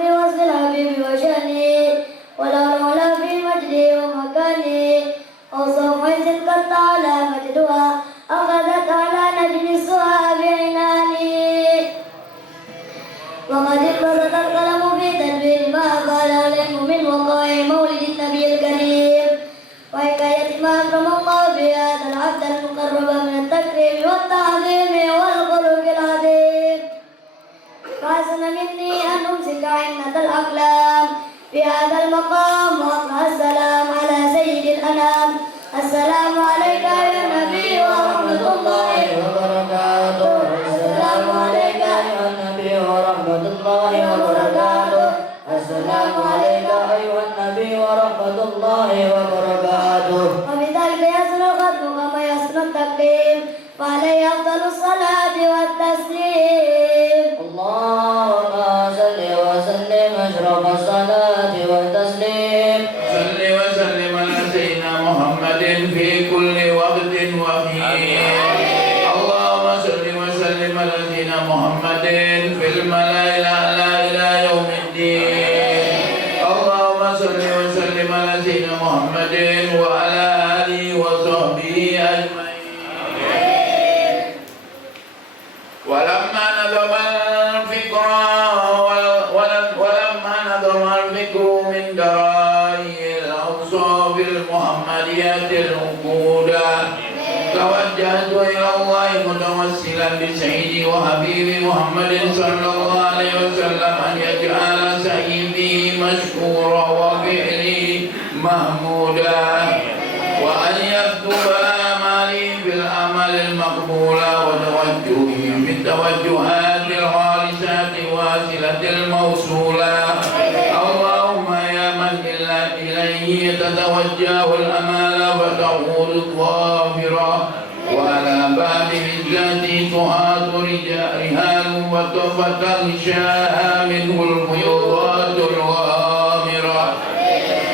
في وصف الحبيب وشأنه ولا العلا في مجده ومكانه أوصاف عز قد تعالى مجدها أخذت على نجم السوى بعنانه وقد انبسط القلم في تدبير ما قال العلم من وقائع مولد النبي الكريم وحكاية ما أكرم الله بهذا العبد المقرب من التكريم والتعظيم والخلق العظيم فحسن مني أن أمسك عنة الأقلام في هذا المقام وأقرأ السلام على سيد الأنام السلام عليك يا نبي ورحمة الله وبركاته السلام عليك يا نبي ورحمة الله وبركاته السلام عليك أيها النبي ورحمة الله وبركاته وبذلك يصل الختم كما يصل التقديم وعليه أفضل الصلاة والتسليم اللهم صل وسلم أشرف الصلاة والتسليم صل وسلم على سيدنا محمد في كل وقت وحين اللهم صل وسلم على سيدنا محمد في الملأ الأعلى إلى يوم الدين اللهم صل وسلم على سيدنا محمد وعلى آله وصحبه أجمعين ولما نظم الفكر من درائي الأوصاف المحمدية الوقودة توجهت إلى الله متوسلا بسيدي وحبيبي محمد صلى الله عليه وسلم أن يجعل سيدي مشكورا وفعلي محمودا وأن يكتب آمالي بالأعمال المقبولة وتوجهي بالتوجهات الخالصات واصلة الموصولة اللهم يا من إليه تتوجه الأمال فتعود الظافرة وعلى باب بالذات تحاط رجال فتغشاها منه الفيوضات الغامرة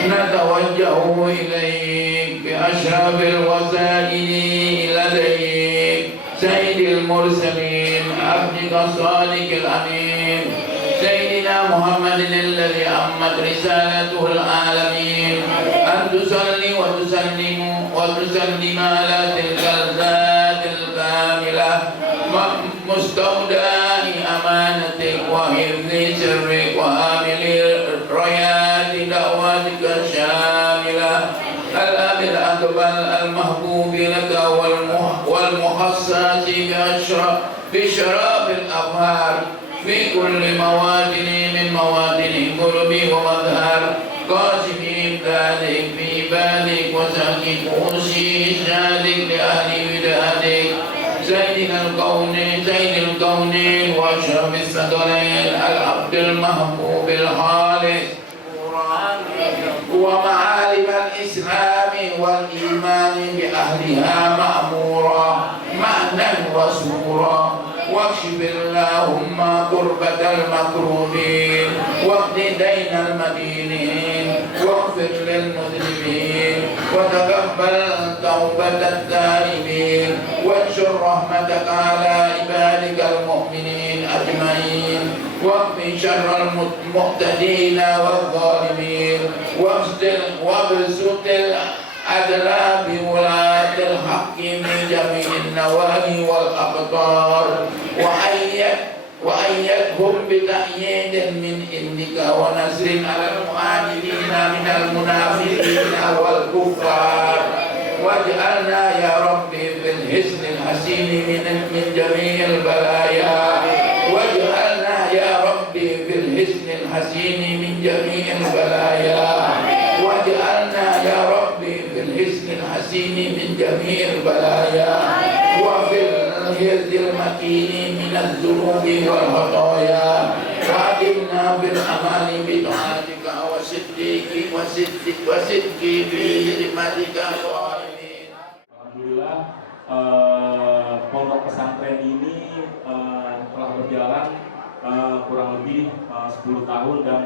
نتوجه إليك بأشرف الوسائل لديك سيد المرسلين عبدك الصادق الأمين سيدنا محمد الذي أمت رسالته العالمين أن تصلي وتسلم على تلك الذات الكاملة مستودع أمانتك وحفظ سرك وحامل رايات دعواتك الشاملة الأب الأقبل المحبوب لك والمخصص بشراب الأبهار في كل مواطن من مواطن قلب ومظهر قاسم إمدادك في بالك وساكن أوصي إشهادك لأهل ودادك سيد الكونين وأشرف الثقلين العبد المحبوب الخالص ومعالم الإسلام والإيمان بأهلها مأمورا معنى وسورا واكشف اللهم كربة المكروبين واقض دين المدينين واغفر للمذنبين وتقبل توبة التائبين وانشر رحمتك على عبادك المؤمنين أجمعين واقض شر المعتدين والظالمين وابسط العدل بولاة الحق من جميع النواهي والأقطار وأيدهم بتأييد من عندك ونصر على المعاندين من المنافقين والكفار واجعلنا يا ربي في الحصن الحسين من جميع البلايا واجعلنا يا ربي في الحصن الحسين من جميع البلايا واجعلنا يا ربي في الحصن الحسين من جميع البلايا وفي الحرز المكين من الذنوب والخطايا وأدمنا بالأمان بطاعتك وصدق في خدمتك الظالمين. Alhamdulillah pondok pesantren ini telah berjalan kurang lebih 10 tahun dan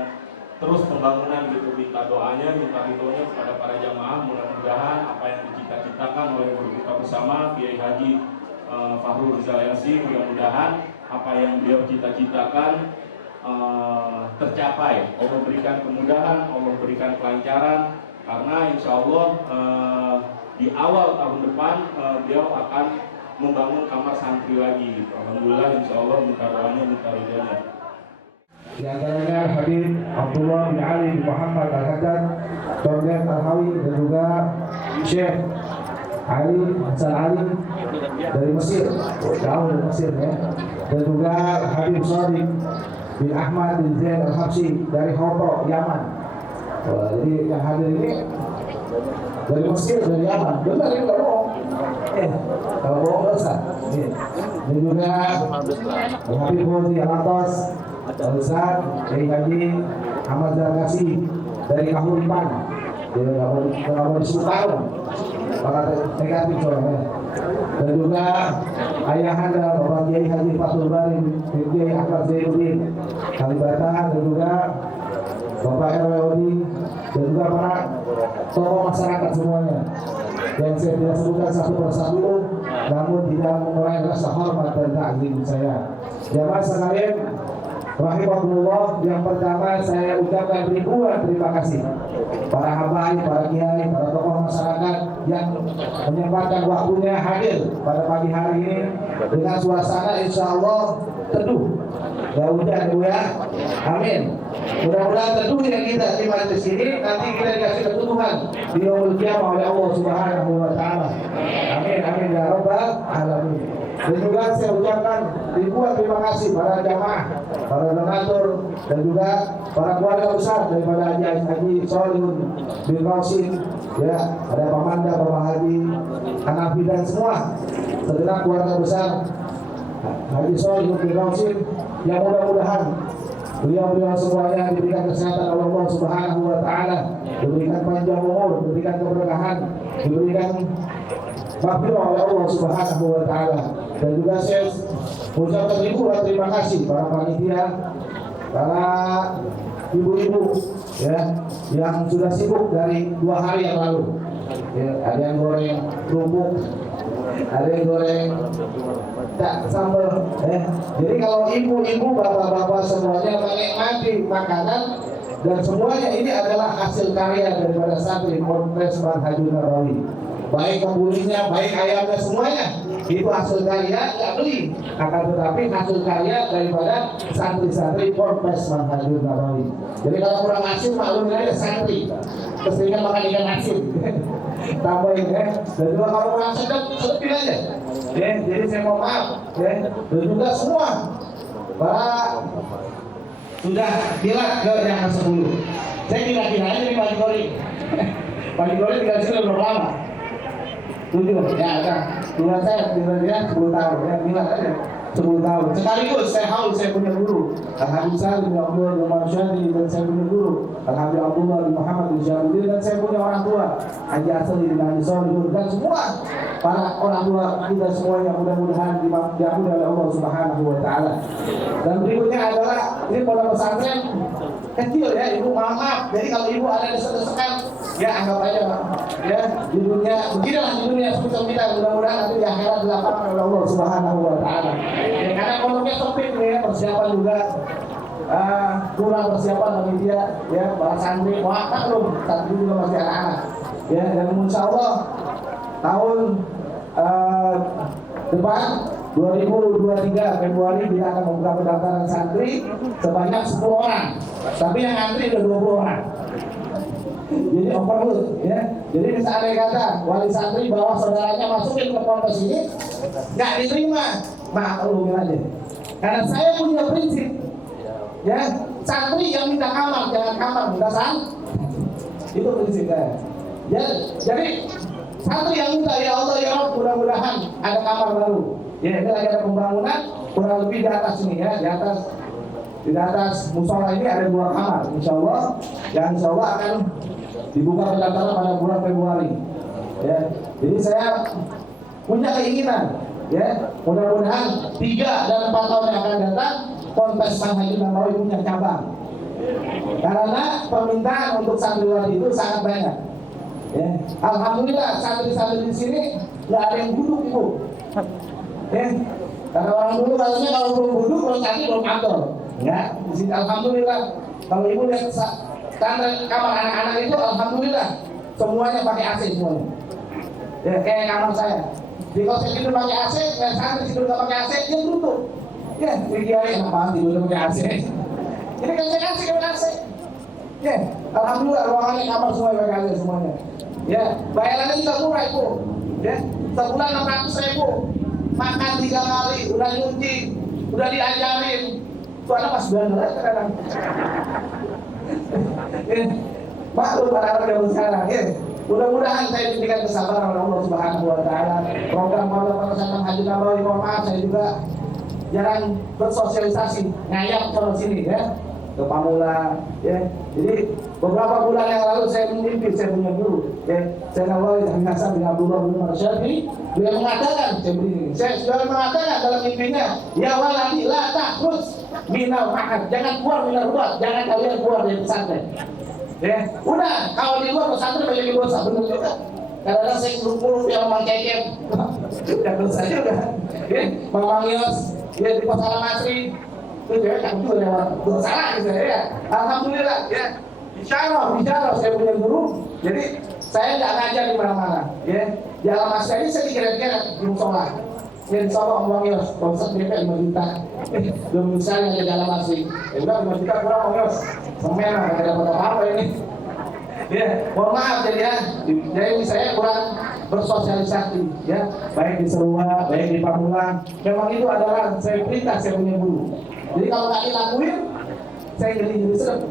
terus pembangunan gitu. Minta doanya, minta ridhonya kepada para jamaah, mudah-mudahan apa yang dicita-citakan oleh guru kita bersama Kiai Haji Fahrul Rizal Yasin, mudah-mudahan apa yang beliau cita-citakan tercapai. Allah berikan kemudahan, Allah berikan kelancaran, karena insya Allah di awal tahun depan beliau akan membangun kamar santri lagi. Alhamdulillah, insya Allah minta doanya, minta ridhonya. Di antaranya Habib Abdullah bin Ali bin Muhammad Al-Haddad, Dr. Al-Hawi, dan juga Syekh Ali Hasan Ali dari Mesir, jauh dari Mesir ya, dan juga Habib Sadiq bin Ahmad bin Zain Al-Habsyi dari Hopo, Yaman. Jadi yang hadir ini dari Mesir, dari Yaman. Benar ini kalau bohong. Kalau bohong dosa. Dan juga Habib Fauzi Al-Atas, Ustaz dari Haji Ahmad Zarkasi dari Kahuripan. Dia nggak mau disebut tahun, maka negatif soalnya. Dan juga ayahanda Bapak Kiai Haji Fathul Bari Kiai Ahmad Zainuddin Kalibata, dan juga Bapak RWOD, dan juga para tokoh masyarakat semuanya yang saya tidak sebutkan satu persatu, namun tidak mengurangi rasa hormat dan takzim saya. Jamaah sekalian rahimahullah, yang pertama saya ucapkan ribuan terima kasih para habaib, para kiai, para tokoh masyarakat yang menyempatkan waktunya hadir pada pagi hari ini dengan suasana insya Allah teduh. Gak hujan ya, amin. Mudah-mudahan teduh yang kita terima di sini nanti kita dikasih keteduhan di yaumul qiyamah oleh Allah Subhanahu wa taala. Amin, amin ya rabbal alamin. Dan juga saya ucapkan ribuan terima kasih para jamaah, para donatur, dan juga para keluarga besar daripada Haji Solihun bin Rausin, ya, ada Pak Manda, Bapak Haji Hanafi, dan semua segenap keluarga besar Haji Solihun bin Rausin, yang mudah-mudahan beliau semuanya diberikan kesehatan oleh Allah Subhanahu wa taala, diberikan panjang umur, diberikan keberkahan, diberikan maghfirah oleh Allah Subhanahu wa taala. Dan juga saya ucapkan ribuan terima kasih para panitia, para ibu-ibu ya yang sudah sibuk dari 2 hari yang lalu. Ya, ada yang goreng kerupuk, ada yang goreng sambal. Jadi kalau ibu-ibu, bapak-bapak semuanya menikmati makanan, dan semuanya ini adalah hasil karya daripada santri Ponpes Manhajul Nabawi. Baik pembulihnya, baik ayamnya, semuanya itu hasil karya, nggak beli, akan tetapi hasil karya daripada santri-santri Ponpes Manhajul Nabawi. Jadi kalau kurang asin, maklumin aja santri keseringan makan ikan asin. Tambahin ya. Dan juga kalau kurang sedap, sedepin aja. Jadi saya mau maaf ya. Dan juga semua para sudah bilang ke yang ke-10. Saya kira-kira aja nih Pak Gori. Pak Gori tinggal di sini berapa lama? 7 ya, kan. Dua saya kira-kira 10 tahun ya, bilang aja 10 tahun. Sekaligus saya haul, saya punya guru Alhamdulillah bin Abdullah bin Marsyadi, dan saya punya guru Alhamdulillah bin Muhammad bin Syarudin, dan saya punya orang tua Haji Asli bin Haji Solihun, dan semua para orang tua kita semuanya mudah-mudahan diampuni oleh Allah Subhanahu wa taala. Dan berikutnya adalah ini pondok pesantren kecil ya, ibu, maaf. Jadi kalau ibu ada desek-desekan ya anggap aja ya, di dunia beginilah, di dunia seperti kita, mudah-mudahan nanti di akhirat dilakukan oleh Allah Subhanahu wa taala. Ya, karena pondoknya sempit nih ya, persiapan juga kurang persiapan bagi dia ya, para santri maklum, santri juga masih anak-anak ya. Dan insya Allah tahun depan 2023 Februari kita akan membuka pendaftaran santri sebanyak 10 orang, tapi yang antri ada 20 orang. Jadi overload ya. Jadi misalnya kata wali santri bawa saudaranya masukin ke pondok ini, nggak diterima, maklumin aja. Karena saya punya prinsip ya, santri yang minta kamar jangan kamar, minta itu prinsip saya ya. Jadi santri yang minta ya Allah ya Rabb, mudah-mudahan ada kamar baru ya. Ini lagi ada pembangunan kurang lebih di atas ini ya, di atas musola ini ada 2 kamar insya Allah, yang insya Allah akan dibuka pendaftaran pada bulan Februari ya. Jadi saya punya keinginan ya, mudah-mudahan 3 dan 4 tahun yang akan datang Ponpes Manhajul Nabawi punya cabang, karena permintaan untuk santriwati itu sangat banyak ya. Alhamdulillah santri-santri di sini nggak ada yang buduk ibu ya. Karena orang dulu katanya kalau belum buduk, kalau cantik belum kantor Ya, di sini alhamdulillah. Kalau ibu lihat standar kamar anak-anak itu, alhamdulillah semuanya pakai AC semuanya. Ya, kayak kamar saya. Di kalau saya tidur pakai AC, yang santri tidur nggak pakai AC, dia tutup. Ya, kiai apa tidur pakai AC? Ini kan saya kasih pakai AC. Ya, alhamdulillah ruangannya kamar semua pakai AC semuanya. Ya, bayarannya juga murah ibu. Ya, sebulan 600.000. Makan 3 kali, udah nyuci, udah diajarin. Itu anak pas bandel aja kadang. Maklum para zaman sekarang. Ya. Mudah-mudahan saya diberikan kesabaran oleh Allah Subhanahu wa taala. Program Pondok Haji Nabawi, mohon maaf saya juga jarang bersosialisasi, ngayap kalau sini ya. Ke Pamula ya. Jadi beberapa bulan yang lalu saya mimpi saya punya guru ya. Saya Nawawi Hasan bin Abdullah bin Marsyafi, dia mengatakan saya sudah mengatakan dalam mimpinya, ya waladi la takhruj minal ma'ad, jangan keluar minal ruat, jangan kalian keluar dari pesantren. Ya, udah kalau di luar pesantren banyak dosa, benar juga. Kadang-kadang saya kurung yang Mang Kekep, ya dosa juga. Ya, Mang Yos, ya di Pasar Masri, itu juga kan juga lewat dosa lagi saya ya. Alhamdulillah ya. Bicara saya punya guru, jadi saya nggak ngajar di mana-mana. Ya, di Al Masri ini saya dikira-kira di musola. Ya, insya Allah Mang Yos, konsep DP 5 juta. Belum bisa yang di Al Masri. Ya udah 5 juta kurang Mang Yos. Semen nggak ada apa-apa ini. Ya, mohon maaf jadi ya. Jadi saya kurang bersosialisasi ya, baik di Serua, baik di Pamulang. Memang itu adalah saya perintah saya punya guru. Jadi kalau nggak dilakuin, saya jadi serem.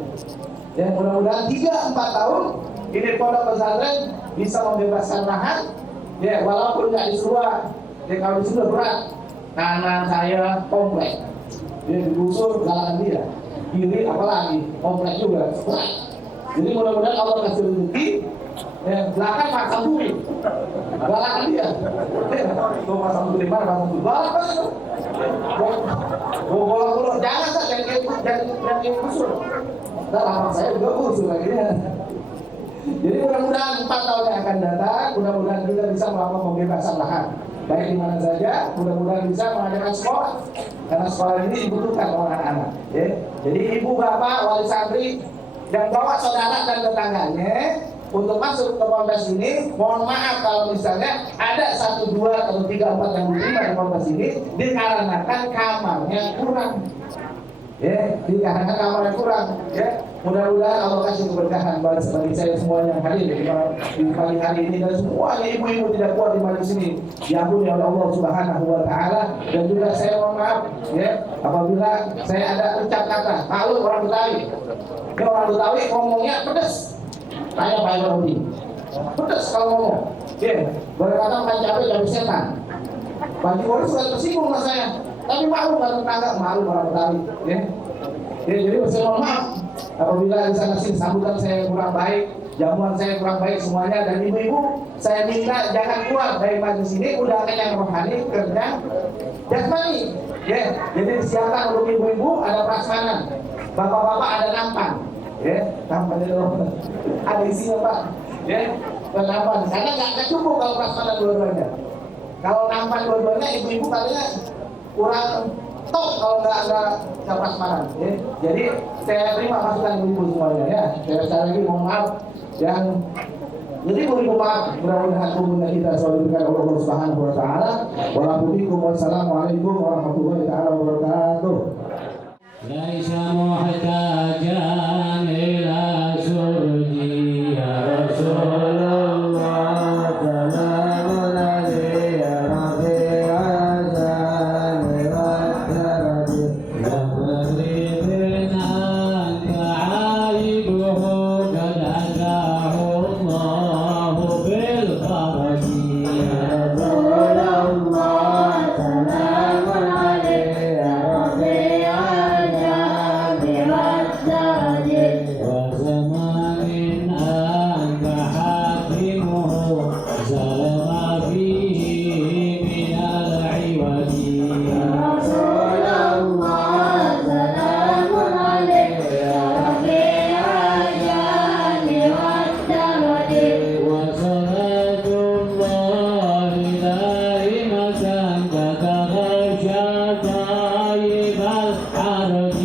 Ya, mudah-mudahan 3-4 tahun ini pondok pesantren bisa membebaskan lahan. Ya, walaupun nggak di Serua, ya kalau di Serua berat. Kanan saya komplek, dia digusur galangan dia. Kiri apalagi kompleks juga berat. Jadi mudah-mudahan Allah kasih rezeki. Ya, belakang pasang bumi, belakang dia. Tuh pasang bumi mana pasang bumi? Belakang itu. Bola jangan saja yang usul. Dan lapang saya juga usul lagi ya. Jadi mudah-mudahan 4 tahun yang akan datang, mudah-mudahan kita bisa melakukan pembebasan lahan. Baik di mana saja, mudah-mudahan bisa mengadakan sekolah. Karena sekolah ini dibutuhkan oleh anak-anak. Ya. Jadi ibu bapak wali santri yang bawa saudara dan tetangganya untuk masuk ke pondok ini, mohon maaf kalau misalnya ada 1, 2 atau 3, 4 yang diterima di pondok ini dikarenakan kamarnya kurang. Ya, dikarenakan kamarnya kurang. Ya, mudah-mudahan Allah kasih keberkahan bagi saya semuanya yang hadir di pagi hari ini dan semuanya ibu-ibu tidak kuat di majelis ini. Diampuni oleh Allah Subhanahu wa taala dan juga saya mohon maaf ya apabila saya ada ucap kata maklum orang Betawi. Ya, orang Betawi ngomongnya pedas. Kayak Pak Ibrahim. Pedas kalau ngomong. Ya, berkata makan cabai setan. Bagi orang sudah tersinggung sama saya. Tapi malu nggak tetangga, malu orang Betawi. Ya, jadi saya mohon maaf apabila di sana sini sambutan saya kurang baik, jamuan saya kurang baik semuanya dan ibu-ibu saya minta jangan keluar dari majelis ini udah kenyang rohani, kenyang jasmani. Ya, jadi disiapkan untuk ibu-ibu ada prasmanan, bapak-bapak ada nampan. Ya, nampan itu ada isinya Pak. Ya, nampan. Karena nggak cukup kalau prasmanan dua-duanya. Kalau nampan dua-duanya ibu-ibu kalinya kurang top kalau nggak ada prasmanan. Ya. Jadi saya terima masukan ibu-ibu semuanya ya. Saya sekali lagi mohon maaf yang jadi ibu-ibu maaf, mudah-mudahan hubungan kita selalu diberikan oleh Allah Subhanahu wa taala. Wassalamualaikum warahmatullahi taala wabarakatuh. Laisa muhtajan ila surji ya Rasulullah salamun alaihi ya Rafi azan wa tarji ya Rabbina ta'aibuhu kadadahu Allahu bil farji ya Rasulullah salamun alaihi ya Rafi وزمان أنت حاكمه سلم فيه من العوج يا رسول الله سلام عليك يا رفيع الشان والدرج وصلاة الله دائمة تتغشى طيب الحرج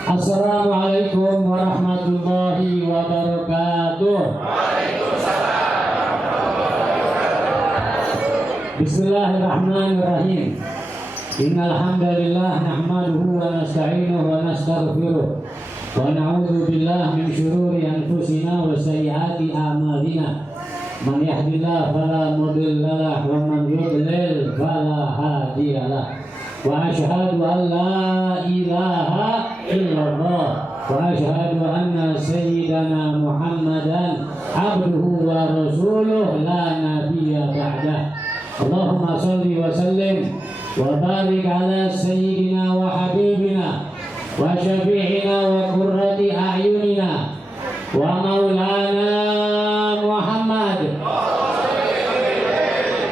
Assalamualaikum warahmatullahi wabarakatuh. Bismillahirrahmanirrahim. Innal hamdalillah nahmaduhu wa nasta'inuhu wa nastaghfiruh wa na'udzu billahi min shururi anfusina wa sayyiati a'malina. Man yahdihillahu fala mudilla lahu wa man yudlil fala hadiya lahu. Wa asyhadu an la ilaha illallah wa asyhadu anna sayyidana Muhammadan abduhu wa rasuluh la nabiyya ba'dah. Allahumma shalli wa sallim wa barik ala sayyidina wa habibina wa syafi'ina wa qurrati a'yunina wa maulana Muhammad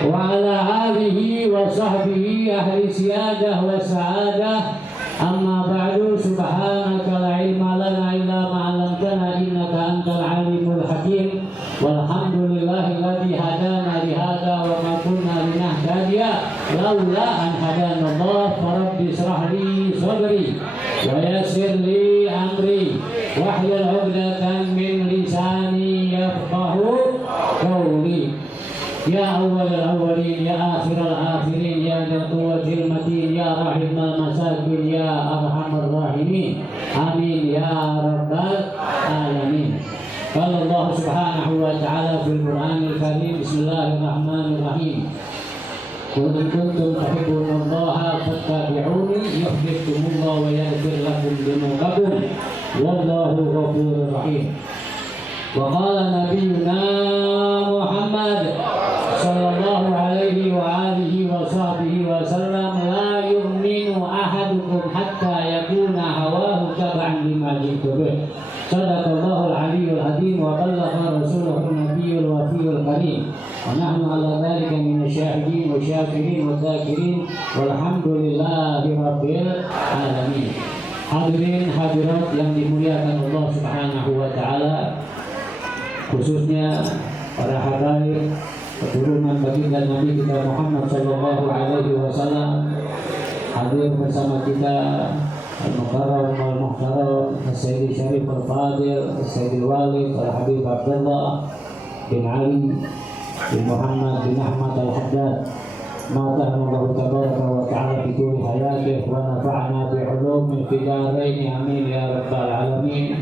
wa ala alihi wa sahbihi ahli siyadah wa sa'adah. Amma ba'du, subhanaka la ilma lana illa ma 'allamtana innaka antal alimul hakim. Walhamdulillahilladzi hadana li hadza wa ma kunna linahtadiya laula an hadana Allah. Rabbi ishrah li sadri wa yassir li amri wahlul 'uqdatam min lisani yafqahu qawli. Ya awwalal awwalin, ya akhiral akhirin, ya dzal quwwatil matin, ya rahimal masakin, ya arhamar rahimin. Amin ya rabbal alamin. Qala Allah subhanahu wa ta'ala fil Qur'anil Karim, bismillahirrahmanirrahim. Qul in kuntum tuhibbunallaha fattabi'uni yuhibbukumullahu wa yaghfir lakum dhunubakum wallahu ghafurur rahim. Wa qala nabiyyuna Muhammad sallallahu alaihi wa alihi wa sahbihi wa sallam, la yu'minu ahadukum hatta yakuna hawahu tab'an lima ji'tu bih. Sadaqallahul aliyyul azim wa ballagha rasuluhun nabiyyul wafiyul karim. Wa nahnu ala dzalika minasyahidin wa syakirin wa dzakirin walhamdulillahi rabbil alamin. Hadirin hadirat yang dimuliakan Allah Subhanahu wa taala, khususnya para habaib keturunan baginda Nabi kita Muhammad sallallahu alaihi wasallam, hadir bersama kita Al-Mukarram Al-Muhtaram Sayyidi Syarif Al-Fadil, Sayyidi Walid Al-Habib Abdullah bin Ali bin Muhammad bin Ahmad Al-Haddad. Matahna Allah tabaraka wa ta'ala fi tuli hayatih wa nafa'na bi'ulumi fi darain, amin ya rabbal alamin.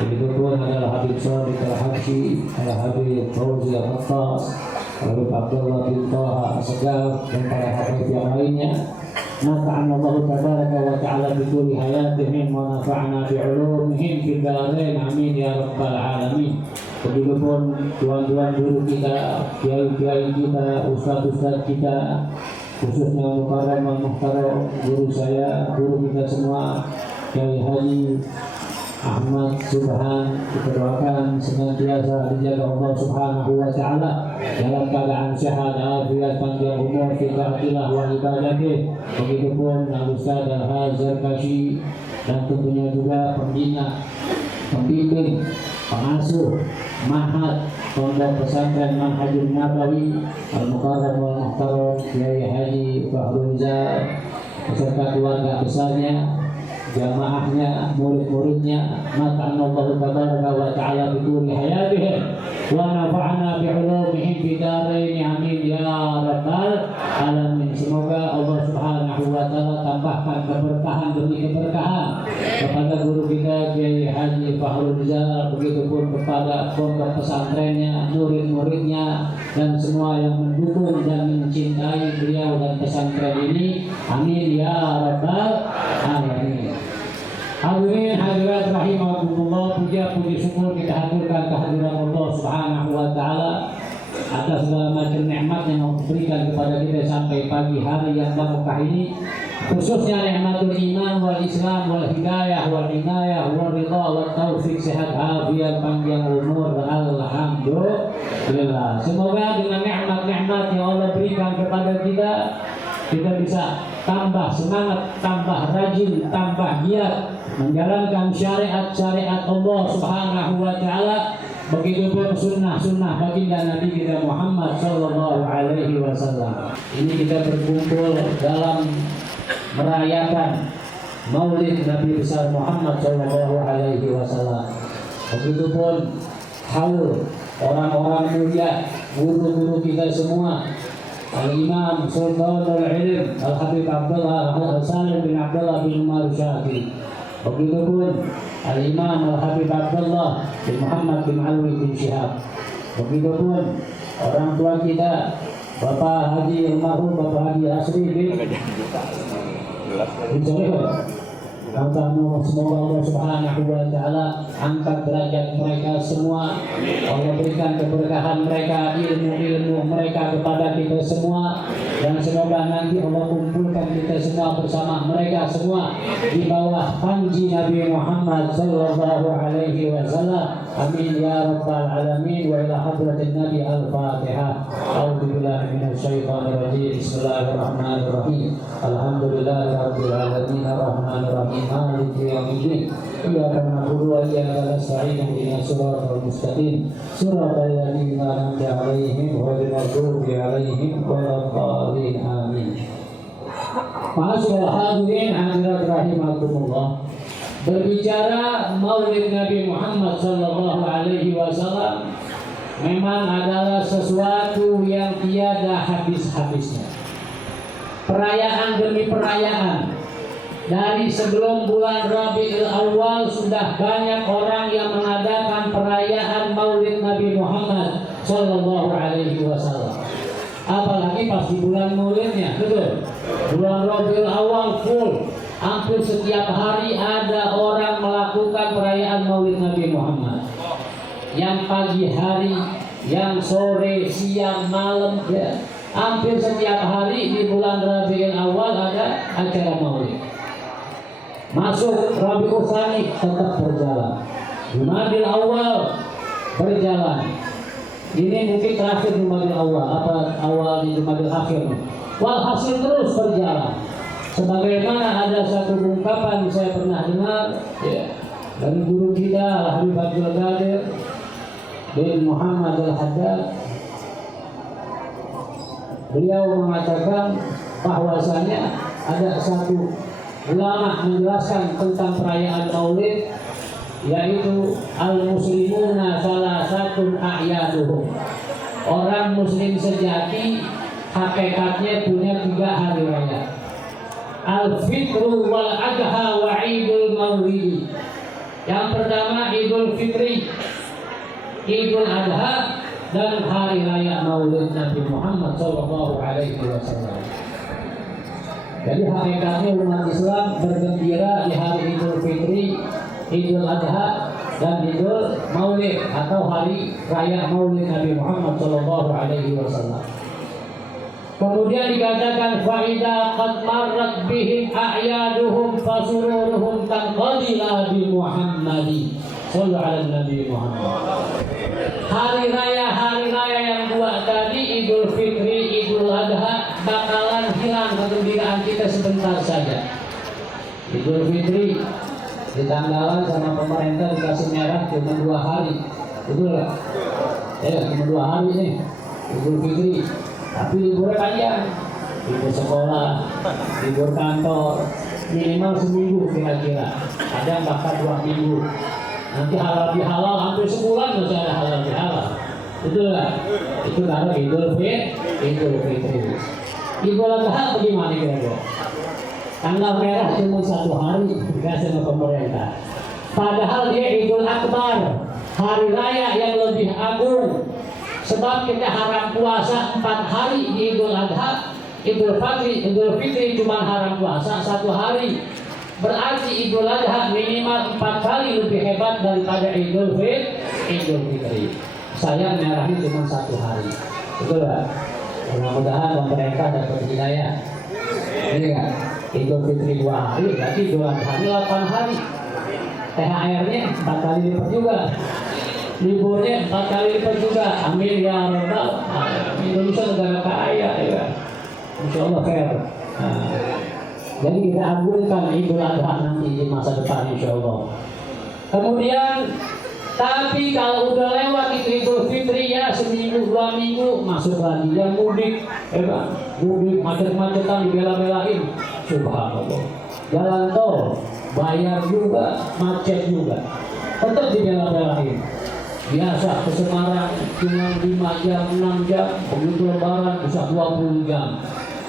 Begitu pun adalah Habib Sadiq Al-Habsyi, Al-Habib Fauzi Al-Hattas, Habib Abdullah bin Taha As-Segaf, dan para habib yang lainnya. Nafa'ana Allah tabaraka wa ta'ala bi tuli hayatihim wa nafa'na bi'ulumihim fid darain, amin ya rabbal alamin. Begitupun tuan-tuan guru kita, kiai-kiai kita, ustaz-ustaz kita, khususnya Mukarram Al-Muhtaram, guru saya, guru kita semua, Kiai Haji Ahmad Subhan, kita doakan senantiasa dijaga Allah Subhanahu wa ta'ala dalam keadaan sehat, afiat, panjang umur, fikatilah wa ibadatih. Begitupun Al-Ustaz Al-Hazar Kashi, dan tentunya juga pembina, pembimbing, pengasuh Mahad Pondok Pesantren Manhajun Nabawi Al-Mukarram Al-Muhtaram Kiai Haji Fahrul Rizal beserta keluarga besarnya, jamaahnya, murid-muridnya. Mata'ana Allah tabaraka wa ta'ala bi tuli hayatihim wa nafa'ana bi'ulumihim fi darain, amin ya rabbal alamin. Semoga Allah Subhanahu wa ta'ala tambahkan keberkahan demi keberkahan kepada guru kita Kiai Haji Fahrul Rizal, begitupun kepada pondok pesantrennya, murid-muridnya, dan semua yang mendukung dan mencintai beliau dan pesantren ini, amin ya rabbal alamin. Hadirin hadirat rahimakumullah, puja puji syukur kita haturkan kehadiran Allah Subhanahu wa ta'ala atas segala macam nikmat yang Allah berikan kepada kita sampai pagi hari yang barokah ini, khususnya nikmatul iman wal Islam wal hidayah wal inayah wal ridha wal taufik, sehat afiat, panjang umur, alhamdulillah. Semoga dengan nikmat-nikmat yang Allah berikan kepada kita bisa tambah semangat, tambah rajin, tambah giat menjalankan syariat-syariat Allah Subhanahu wa ta'ala, begitupun sunnah-sunnah baginda Nabi kita Muhammad sallallahu alaihi wasallam. Ini kita berkumpul dalam merayakan Maulid Nabi besar Muhammad Shallallahu Alaihi Wasallam. Begitupun haul orang-orang mulia, guru-guru kita semua, Al-Imam Sultanul Ilm Al-Habib Abdullah Al-Salim bin Abdullah bin Umar Syakir. Begitupun Al-Imam Al-Habib Abdullah bin Muhammad bin Alwi bin Syihab. Begitupun orang tua kita Bapak Haji almarhum Bapak Haji Asri bin semoga Allah Subhanahu wa Ta'ala angkat derajat mereka semua. Allah berikan keberkahan mereka, ilmu-ilmu mereka kepada kita semua, dan semoga nanti Allah kumpulkan kita semua bersama mereka semua di bawah panji Nabi Muhammad sallallahu alaihi wasallam. Amin ya rabbal alamin. Wa ila hadratin Nabi al-Fatihah. A'udzu billahi minasyaitonir rajim. Bismillahirrahmanirrahim. Alhamdulillahirabbil alamin arrahmanir rahim. Maliki yaumiddin. Iyyaka na'budu wa iyyaka nasta'in. Ihdinas siratal mustaqim. Siratal ladzina an'amta 'alaihim ghairil maghdubi 'alaihim waladdallin. Amin. Ma'asyiral hadirin hadirat rahimakumullah. Berbicara Maulid Nabi Muhammad sallallahu alaihi wasallam memang adalah sesuatu yang tiada habis-habisnya. Perayaan demi perayaan. Dari sebelum bulan Rabiul Awal sudah banyak orang yang mengadakan perayaan Maulid Nabi Muhammad sallallahu alaihi wasallam. Apalagi pas di bulan Maulidnya, betul. Bulan Rabiul Awal full. Hampir setiap hari ada orang melakukan perayaan Maulid Nabi Muhammad. Yang pagi hari, yang sore, siang, malam, ya. Hampir setiap hari di bulan Rabiul Awal ada acara Maulid. Masuk Rabiul Tsani tetap berjalan. Jumadil Awal berjalan. Ini mungkin terakhir Jumadil Awal, apa awal di Jumadil Akhir. Walhasil terus berjalan. Sebagaimana ada satu ungkapan saya pernah dengar ya, dari guru kita Al-Habib Abdul Qadir bin Muhammad Al-Haddad. Beliau mengatakan bahwasanya ada satu ulama menjelaskan tentang perayaan Maulid, yaitu al-muslimuna salasatun a'yaduhum. Orang muslim sejati hakikatnya punya 3 hari raya. Al-Fitru wal Adha wa Idul Maulidi. Yang pertama Idul Fitri, Idul Adha, dan hari raya Maulid Nabi Muhammad sallallahu alaihi wasallam. Jadi hakikatnya umat Islam bergembira di hari Idul Fitri, Idul Adha, dan Idul Maulid atau hari raya Maulid Nabi Muhammad sallallahu alaihi wasallam. Kemudian dikatakan faida qad marrat bihim a'yaduhum fasururuhum tanqadi bi Muhammadi sallallahu alaihi Nabi Muhammad. Hari raya yang 2 tadi, Idul Fitri, Idul Adha, bakalan hilang kegembiraan kita sebentar saja. Idul Fitri ditanggalan sama pemerintah dikasih merah cuma 2 hari. Betul nggak? Ya, cuma 2 hari nih Idul Fitri. Tapi libur panjang, libur sekolah, libur kantor, minimal seminggu kira-kira. Ada bahkan 2 minggu. Nanti halal bihalal hampir sebulan masih ada halal bihalal. Betul nggak? Itu karena Idul Fitri. Idul Adha bagaimana kira-kira? Tanggal merah cuma 1 hari dikasih sama pemerintah. Padahal dia Idul Akbar, hari raya yang lebih agung. Sebab kita haram puasa 4 hari di Idul Adha, Idul Fitri cuma haram puasa 1 hari. Berarti Idul Adha minimal 4 kali lebih hebat daripada Idul Fitri. Sayang merahnya cuma 1 hari. Betul nggak? Mudah-mudahan pemerintah dapat hidayah. Ini kan Idul Fitri 2 hari, berarti Idul Adha 8 hari. THR-nya 4 kali lipat juga. Liburnya 4 kali lipat juga. Amin ya rabbal alamin. Indonesia negara kaya ya. Insyaallah fair. Jadi kita agungkan Idul Adha nanti di masa depan insyaallah. Kemudian tapi kalau udah lewat itu Idul Fitri ya seminggu 2 minggu masuk lagi yang mudik, mudik macet-macetan dibela-belain. Subhanallah. jalan tol, bayar juga, macet juga, tetap dibela-belain. Biasa ke Semarang cuma 5 jam, 6 jam, begitu lebaran bisa 20 jam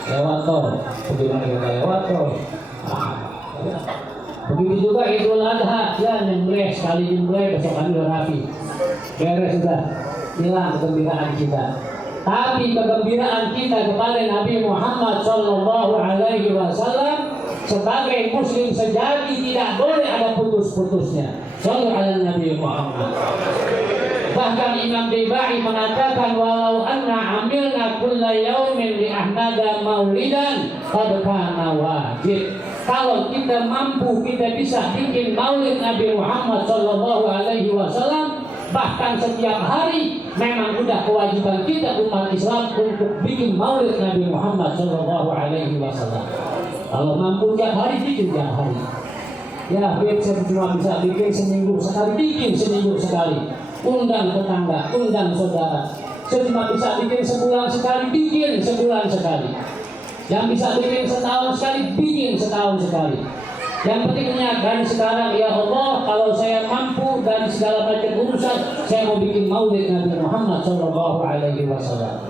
lewat tol. Bagaimana kita lewat tol? Begitu juga Idul Adha, ya nyembelih sekali nyembelih besok kan udah rapi, beres sudah, hilang kegembiraan kita. Tapi kegembiraan kita kepada Nabi Muhammad Sallallahu Alaihi Wasallam sebagai Muslim sejati tidak boleh ada putus-putusnya. Sallallahu ala Nabi Muhammad. Bahkan Imam Bibai mengatakan walau anna amilna kulla yaumin li ahmada maulidan qad kana wajib. Kalau kita mampu, kita bisa bikin maulid Nabi Muhammad Sallallahu Alaihi Wasallam, bahkan setiap hari memang sudah kewajiban kita umat Islam untuk bikin maulid Nabi Muhammad Sallallahu Alaihi Wasallam. Kalau mampu tiap hari, bikin tiap hari. Ya, saya cuma bisa bikin seminggu sekali, bikin seminggu sekali. Undang tetangga, undang saudara. Saya cuma bisa bikin sebulan sekali, bikin sebulan sekali. Yang bisa bikin setahun sekali, bikin setahun sekali. Yang pentingnya dari sekarang, ya Allah, kalau saya mampu dari segala macam urusan, saya mau bikin maulid Nabi Muhammad Sallallahu Alaihi Wasallam.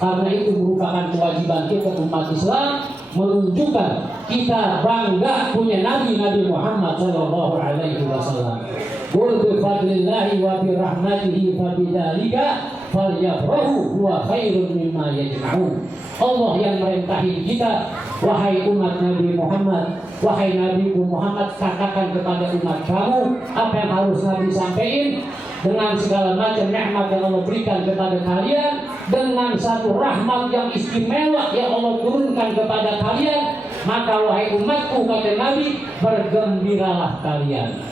Karena itu merupakan kewajiban kita umat Islam, menunjukkan kita bangga punya Nabi Muhammad Sallallahu Alaihi Wasallam. Qul bi fadlillahi wa bi rahmatihi fa bidzalika falyafrahu huwa khairun mimma yajma'un. Allah yang merintahi kita, wahai umat Nabi Muhammad, wahai Nabi Muhammad, katakan kepada umat kamu apa yang harus Nabi sampaikan dengan segala macam nikmat yang Allah berikan kepada kalian, dengan satu rahmat yang istimewa yang Allah turunkan kepada kalian, maka wahai umatku, kata Nabi, bergembiralah kalian.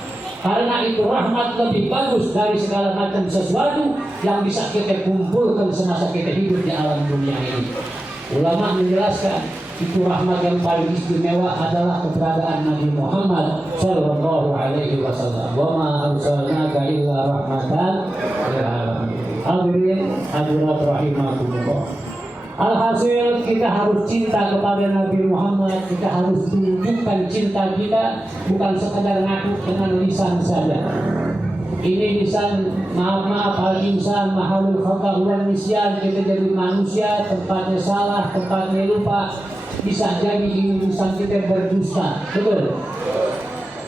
Karena itu rahmat lebih bagus dari segala macam sesuatu yang bisa kita kumpulkan semasa kita hidup di alam dunia ini. Ulama menjelaskan itu rahmat yang paling istimewa adalah keberadaan Nabi Muhammad Sallallahu Alaihi Wasallam. Wa ma arsalnaka illa rahmatan lil alamin. Hadirin hadirat rahimakumullah. Alhasil kita harus cinta kepada Nabi Muhammad, kita harus tunjukkan cinta kita, bukan sekadar ngaku dengan lisan saja. Ini lisan, maaf al-insan mahalul khata wal nisyan, kita jadi manusia, tempatnya salah, tempatnya lupa. Bisa jadi ini lisan kita berdusta, betul.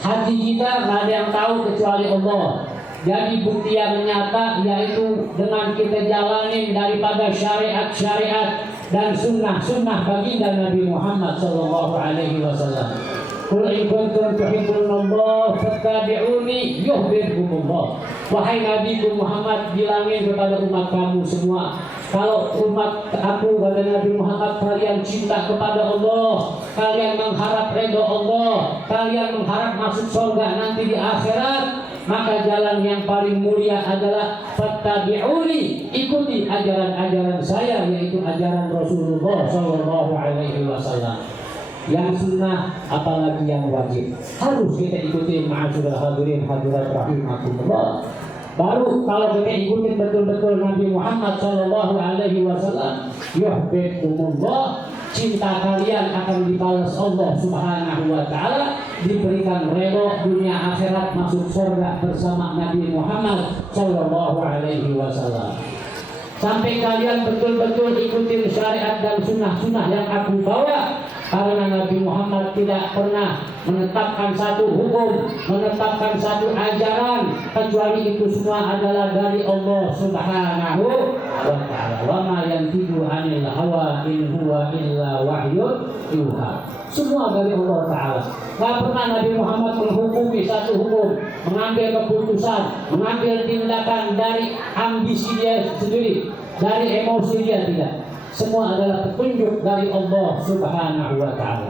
Hati kita nggak ada yang tahu kecuali Allah. Jadi bukti yang nyata yaitu dengan kita jalanin daripada syariat-syariat dan sunnah-sunnah baginda Nabi Muhammad Sallallahu Alaihi Wasallam. Qul in kuntum tuhibbunallah fattabi'uni yuhibbukumullah. Wahai Nabi Muhammad, bilangin kepada umat kamu semua, kalau umat aku, kata Nabi Muhammad, kalian cinta kepada Allah, kalian mengharap ridho Allah, kalian mengharap masuk surga nanti di akhirat, maka jalan yang paling mulia adalah fattabi'uni, ikuti ajaran-ajaran saya, yaitu ajaran Rasulullah Sallallahu Alaihi Wasallam. Yang sunnah apalagi yang wajib harus kita ikuti. Ma'asyiral hadirin hadirat rahimakumullah. Baru kalau kita ikutin betul-betul Nabi Muhammad Sallallahu Alaihi Wasallam, yuhibbukumullah, cinta kalian akan dibalas Allah Subhanahu Wa Taala, diberikan redha dunia akhirat, masuk surga bersama Nabi Muhammad Sallallahu Alaihi Wasallam. Sampai kalian betul-betul ikutin syariat dan sunnah-sunnah yang aku bawa, karena Nabi Muhammad tidak pernah menetapkan satu hukum, menetapkan satu ajaran, kecuali itu semua adalah dari Allah Subhanahu wa Ta'ala. Wa ma yantiqu 'anil hawa in huwa illa wahyun yuha. Semua dari Allah Ta'ala. Tidak pernah Nabi Muhammad menghukumi satu hukum, mengambil keputusan, mengambil tindakan dari ambisi dia sendiri, dari emosi dia, tidak. Semua adalah petunjuk dari Allah Subhanahu wa Ta'ala.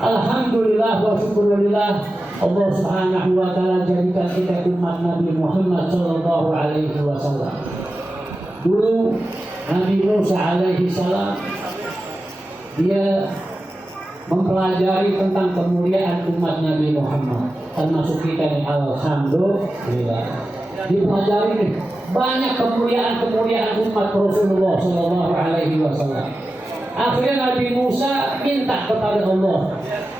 Alhamdulillah wa syukurillah, Allah Subhanahu wa Ta'ala jadikan kita umat Nabi Muhammad Sallallahu Alaihi Wasallam. Dulu Nabi Musa alaihi salam, dia mempelajari tentang kemuliaan umat Nabi Muhammad, termasuk kita nih, alhamdulillah. Dipelajari nih banyak kemuliaan umat Rasulullah Sallallahu Alaihi Wasallam. Akhirnya Nabi Musa minta kepada Allah,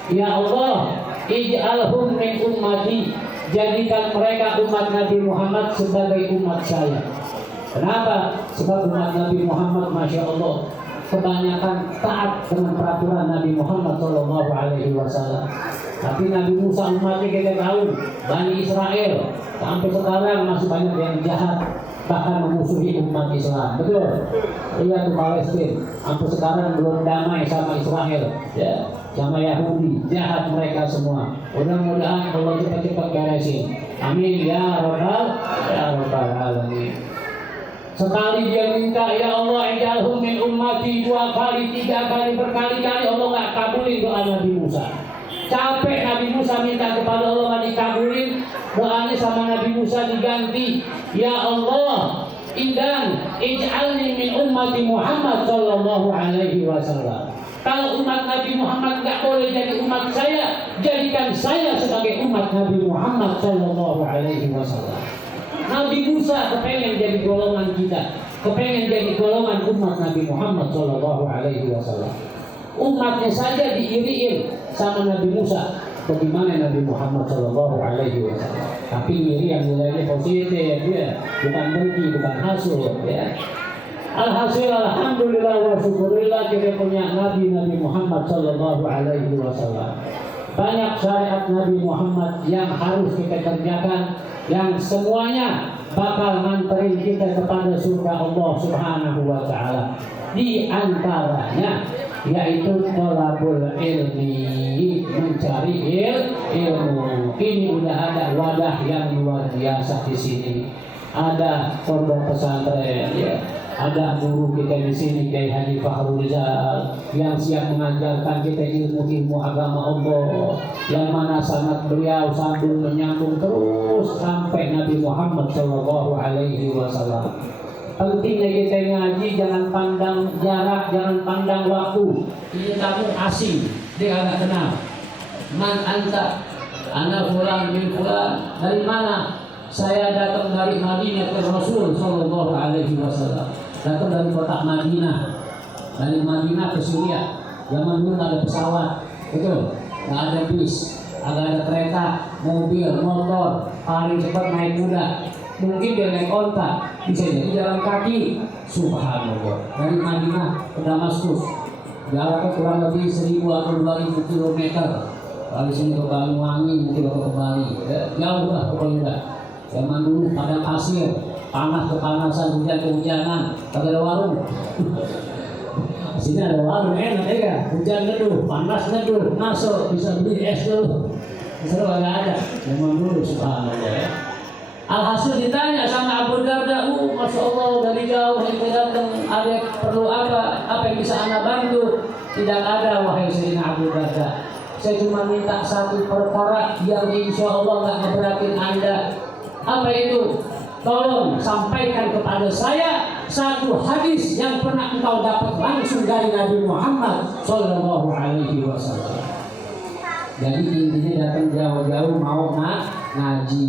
Ya Allah, ij'alhum min ummati, jadikan mereka umat Nabi Muhammad sebagai umat saya. Kenapa? Sebab umat Nabi Muhammad, Masya Allah, kebanyakan taat dengan peraturan Nabi Muhammad Sallallahu Alaihi Wasallam. Tapi Nabi Musa umatnya kita tahu, Bani Israel sampai sekarang masih banyak yang jahat, bahkan memusuhi umat Islam. Betul? Iya, di Palestina sampai sekarang belum damai sama Israel, ya, sama Yahudi, jahat mereka semua. Mudah-mudahan Allah cepat-cepat beresin. Amin ya Rabbal Alamin. Sekali dia minta, ya Allah, ij'alhum min ummati, 2 kali, 3 kali, berkali-kali Allah nggak kabulin doa Nabi Musa. Capek Nabi Musa minta kepada Allah nggak dikabulin, doanya sama Nabi Musa diganti, ya Allah, idan ij'alni min ummati Muhammad Sallallahu Alaihi Wasallam. Kalau umat Nabi Muhammad nggak boleh jadi umat saya, jadikan saya sebagai umat Nabi Muhammad Sallallahu Alaihi Wasallam. Nabi Musa kepengen jadi golongan kita, kepengen jadi golongan umat Nabi Muhammad Sallallahu Alaihi Wasallam. Umatnya saja diiriin sama Nabi Musa, bagaimana Nabi Muhammad Sallallahu Alaihi Wasallam? Tapi iri yang nilainya positif, ya, bukan dengki, bukan hasud, ya. Alhasil, alhamdulillah wa syukurillah, kita punya Nabi Muhammad Sallallahu Alaihi Wasallam. Banyak syariat Nabi Muhammad yang harus kita kerjakan, yang semuanya bakal nganterin kita kepada surga Allah Subhanahu wa Ta'ala. Di antaranya yaitu thalabul ilmi, mencari ilmu. Ini udah ada wadah yang luar biasa di sini. Ada pondok pesantren, ya. Ada guru kita di sini, Kiai Haji Fakhrul Rizal, yang siap mengajarkan kita ilmu agama Allah, yang mana sanad beliau sambung menyambung terus sampai Nabi Muhammad Sallallahu Alaihi Wasallam. Pentingnya kita ngaji, jangan pandang jarak, jangan pandang waktu. Ini kamu asing, dia agak kenal. Man anta, ana fulan bin fulan. Dari mana? Saya datang dari Madinah ke Rasul Sallallahu Alaihi Wasallam. Datang dari kota Madinah, dari Madinah ke Syria. Zaman dulu nggak ada pesawat, betul? Nggak ada bis, nggak ada kereta, mobil, motor, paling cepat naik kuda. Mungkin dia naik onta, bisa jadi jalan kaki. Subhanallah. Dari Madinah ke Damaskus, jaraknya kurang lebih 1.000 atau 2.000 kilometer. Dari sini ke Banyuwangi, mungkin ke Bali, ya, jauh lah pokoknya. Zaman dulu pada pasir, panas kepanasan, hujan kehujanan, kagak ada warung. Sini ada warung enak ya, hujan neduh, panas neduh, masuk bisa beli es dulu. Seru agak ada. Zaman dulu subhanallah ya. Alhasil ditanya sama Abu Darda, Masya Allah dari jauh ini datang, ada perlu apa yang bisa anda bantu? Tidak ada wahai Sayyidina Abu Darda. Saya cuma minta satu perkara yang insya Allah nggak ngeberatin anda. Apa itu? Tolong sampaikan kepada saya satu hadis yang pernah engkau dapat langsung dari Nabi Muhammad Sallallahu Alaihi Wasallam. Jadi intinya datang jauh-jauh mau ngaji,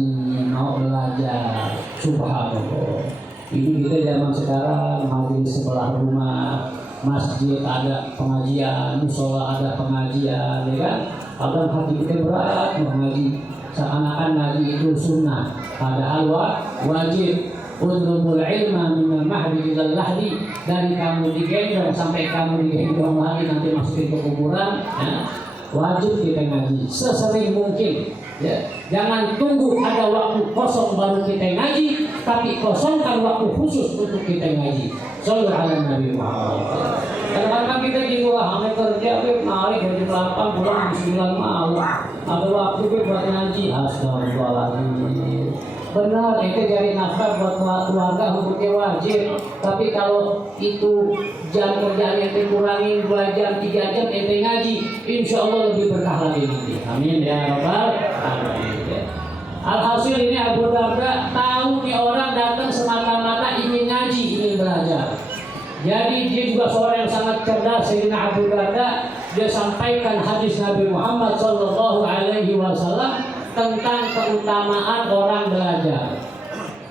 mau belajar. Subhanallah. Ini kita zaman sekarang majelis sebelah rumah, masjid ada pengajian, musola ada pengajian, ya kan? Kadang hati kita berat mengaji. Seakan-akan ngaji itu sunnah, padahal wajib. Utlubul ilma minal mahdi ilal lahdi, dari kamu digendong sampai kamu digendong lagi nanti masukin ke kuburan, ya. Wajib kita ngaji sesering mungkin, ya. Jangan tunggu ada waktu kosong baru kita ngaji, tapi kosongkan waktu khusus untuk kita ngaji. Shallallahu alaihi Nabi Muhammad. Kadang-kadang kita juga hanya kerja, mari jam 8 pulang jam 9 malam. Ada waktu buat ngaji, astagfirullahaladzim. Benar, itu cari nafkah buat keluarga hukumnya wajib. Tapi kalau itu jam kerjaan yang dikurangi 2 jam, 3 jam, ente ngaji, insya Allah lebih berkah lagi nanti. Amin ya Rabbal Alamin. Alhasil ini Abu Darda tahu nih orang datang semata-mata ingin ngaji, ingin belajar. Jadi dia juga seorang yang sangat cerdas. Sayyidina Abu Darda, dia sampaikan hadis Nabi Muhammad Sallallahu Alaihi Wasallam tentang keutamaan orang belajar.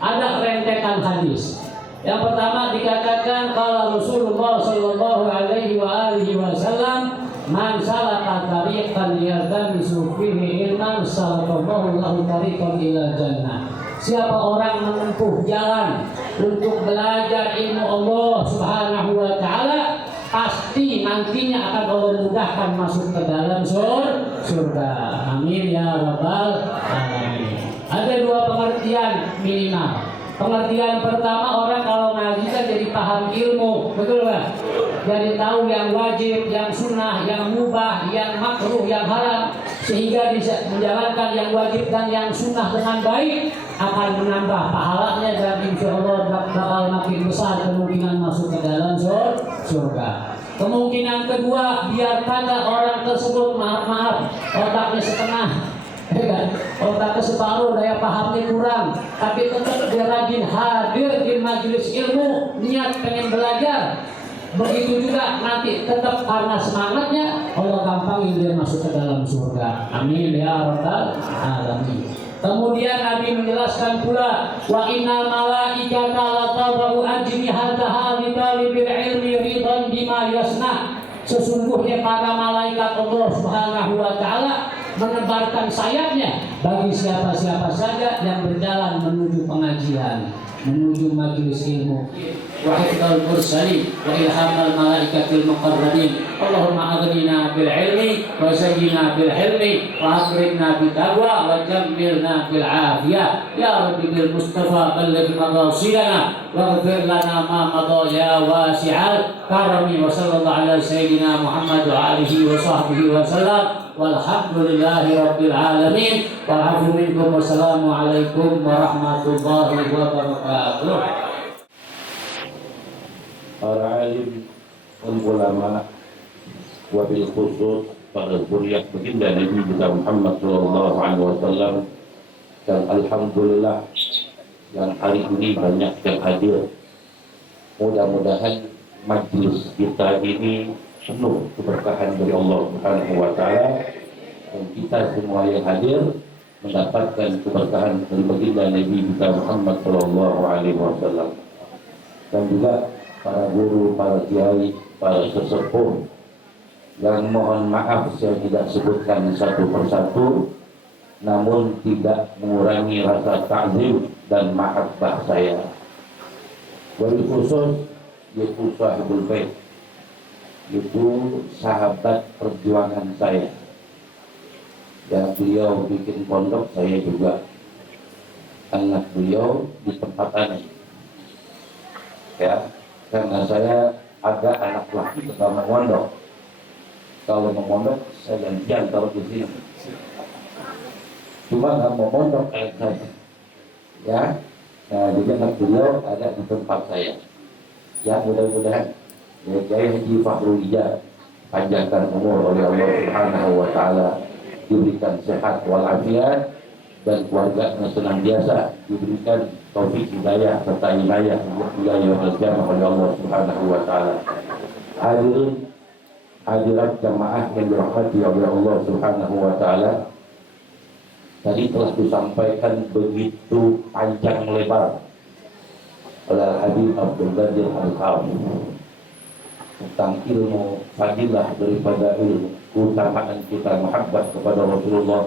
Ada rentetan hadis. Yang pertama dikatakan kalau Rasulullah Sallallahu Alaihi Wasallam, man salaka tariqan tariqan yaltamisu fihi ilman sallallahu lahu tariqan ila jannah. Siapa orang menempuh jalan untuk belajar ilmu Allah Subhanahu wa taala, pasti nantinya akan Allah mudahkan masuk ke dalam surga. Amin ya rabbal alamin. Ada dua pengertian minimal. Pengertian pertama, orang kalau ngaji kan jadi paham ilmu, betul kan? Jadi tahu yang wajib, yang sunnah, yang mubah, yang makruh, yang haram, sehingga bisa menjalankan yang wajib dan yang sunnah dengan baik, akan menambah pahalanya dan insya Allah bakal makin besar kemungkinan masuk ke dalam surga. Kemungkinan kedua, biar pada orang tersebut maaf otaknya setengah, otaknya separuh, daya pahamnya kurang, tapi tetap dia rajin hadir di majelis ilmu, niat pengen belajar. Begitu juga nanti tetap karena semangatnya Allah gampangin dia masuk ke dalam surga. Amin ya rabbal alamin. Kemudian Nabi menjelaskan pula, wa innal malaikata la tadau ajnihataha li talibil ilmi ridan bima yasna. Sesungguhnya para malaikat Allah Subhanahu wa taala menebarkan sayapnya bagi siapa-siapa saja yang berjalan menuju pengajian, menuju majelis ilmu. Wa hifdzal mursalin wa ilhamal malaikatil muqarrabin. Allahumma aghnina bil ilmi wa zayyina bil hilmi wa akrimna bit taqwa wa jammilna bil afiyah. Ya Rabbi bil Mustafa balligh maqasidana wa ighfir lana ma madha ya wasi'al karami. Wa sallallahu ala sayyidina Muhammad wa alihi wa sahbihi wa sallam. Walhamdulillahi rabbil alamin. Wa'afu minkum. Wassalamu alaikum warahmatullahi wabarakatuh. Para alim dan ulama, wabil khusus pada zuriat baginda Nabi kita Muhammad sallallahu alaihi wasallam, dan alhamdulillah yang hari ini banyak yang hadir. Mudah-mudahan majlis kita ini penuh keberkahan dari Allah Subhanahu wa taala, dan kita semua yang hadir mendapatkan keberkahan dari baginda Nabi kita Muhammad sallallahu alaihi wasallam. Dan juga para guru, para kiai, para sesepuh yang mohon maaf saya tidak sebutkan satu persatu, namun tidak mengurangi rasa ta'zim dan mahabbah saya. Wabil khusus yaitu sahibul bait, itu sahabat perjuangan saya. Ya, beliau bikin pondok, saya juga anak beliau di tempat aneh. Ya, karena saya ada anak laki tidak mau mondok. Kalau mau mondok saya gantian taruh di sini. Cuma nggak mau mondok kayak saya. Ya, nah jadi anak beliau ada di tempat saya. Ya, mudah-mudahan ya Kiai Haji Fakhrul Ija panjangkan umur oleh Allah Subhanahu wa taala, diberikan sehat walafiat, dan keluarganya senantiasa diberikan taufik hidayah serta inayah oleh Allah Subhanahu wa taala. Hadirin hadirat jamaah yang dirahmati oleh Allah Subhanahu wa taala, tadi telah disampaikan begitu panjang lebar oleh Habib Abdul Qadir Al-Hawi tentang ilmu, fadilah daripada ilmu, keutamaan kita mahabbah kepada Rasulullah.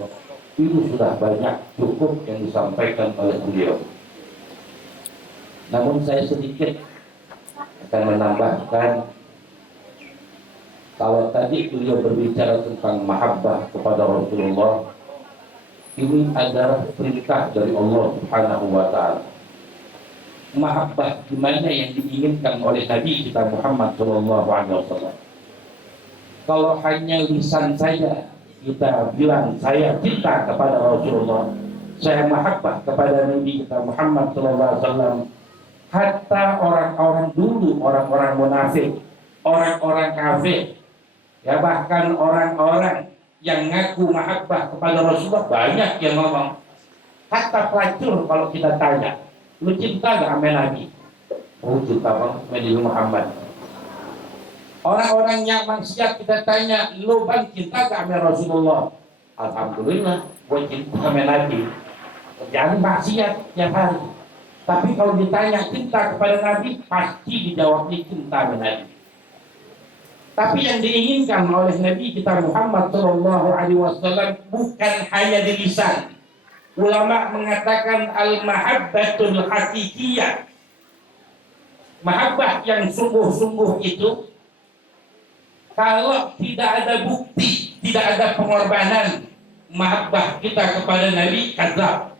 Itu sudah banyak cukup yang disampaikan oleh beliau. Namun saya sedikit akan menambahkan, kalau tadi beliau berbicara tentang mahabbah kepada Rasulullah, ini adalah perintah dari Allah Subhanahu wa taala. Mahabbah gimana yang diinginkan oleh Nabi kita Muhammad sallallahu alaihi wasallam. Kalau hanya lisan saya kita bilang saya cinta kepada Rasulullah, saya mahabbah kepada Nabi kita Muhammad sallallahu alaihi wasallam, hatta orang-orang dulu, orang-orang munafik, orang-orang kafir, ya bahkan orang-orang yang ngaku mahabbah kepada Rasulullah banyak yang ngomong. Hatta pelacur kalau kita tanya, lu cinta gak sama Nabi? Oh cinta banget sama Nabi Muhammad. Orang-orang yang maksiat kita tanya, lu bang cinta gak sama Rasulullah? Alhamdulillah, gue cinta sama Nabi. Jangan maksiat tiap hari. Tapi kalau ditanya cinta kepada Nabi, pasti dijawabnya cinta sama Nabi. Tapi yang diinginkan oleh Nabi kita Muhammad Shallallahu Alaihi Wasallam bukan hanya di lisan. Ulama mengatakan al-mahabbatul hakikiyah, mahabbah yang sungguh-sungguh itu kalau tidak ada bukti, tidak ada pengorbanan, mahabbah kita kepada Nabi kadzab.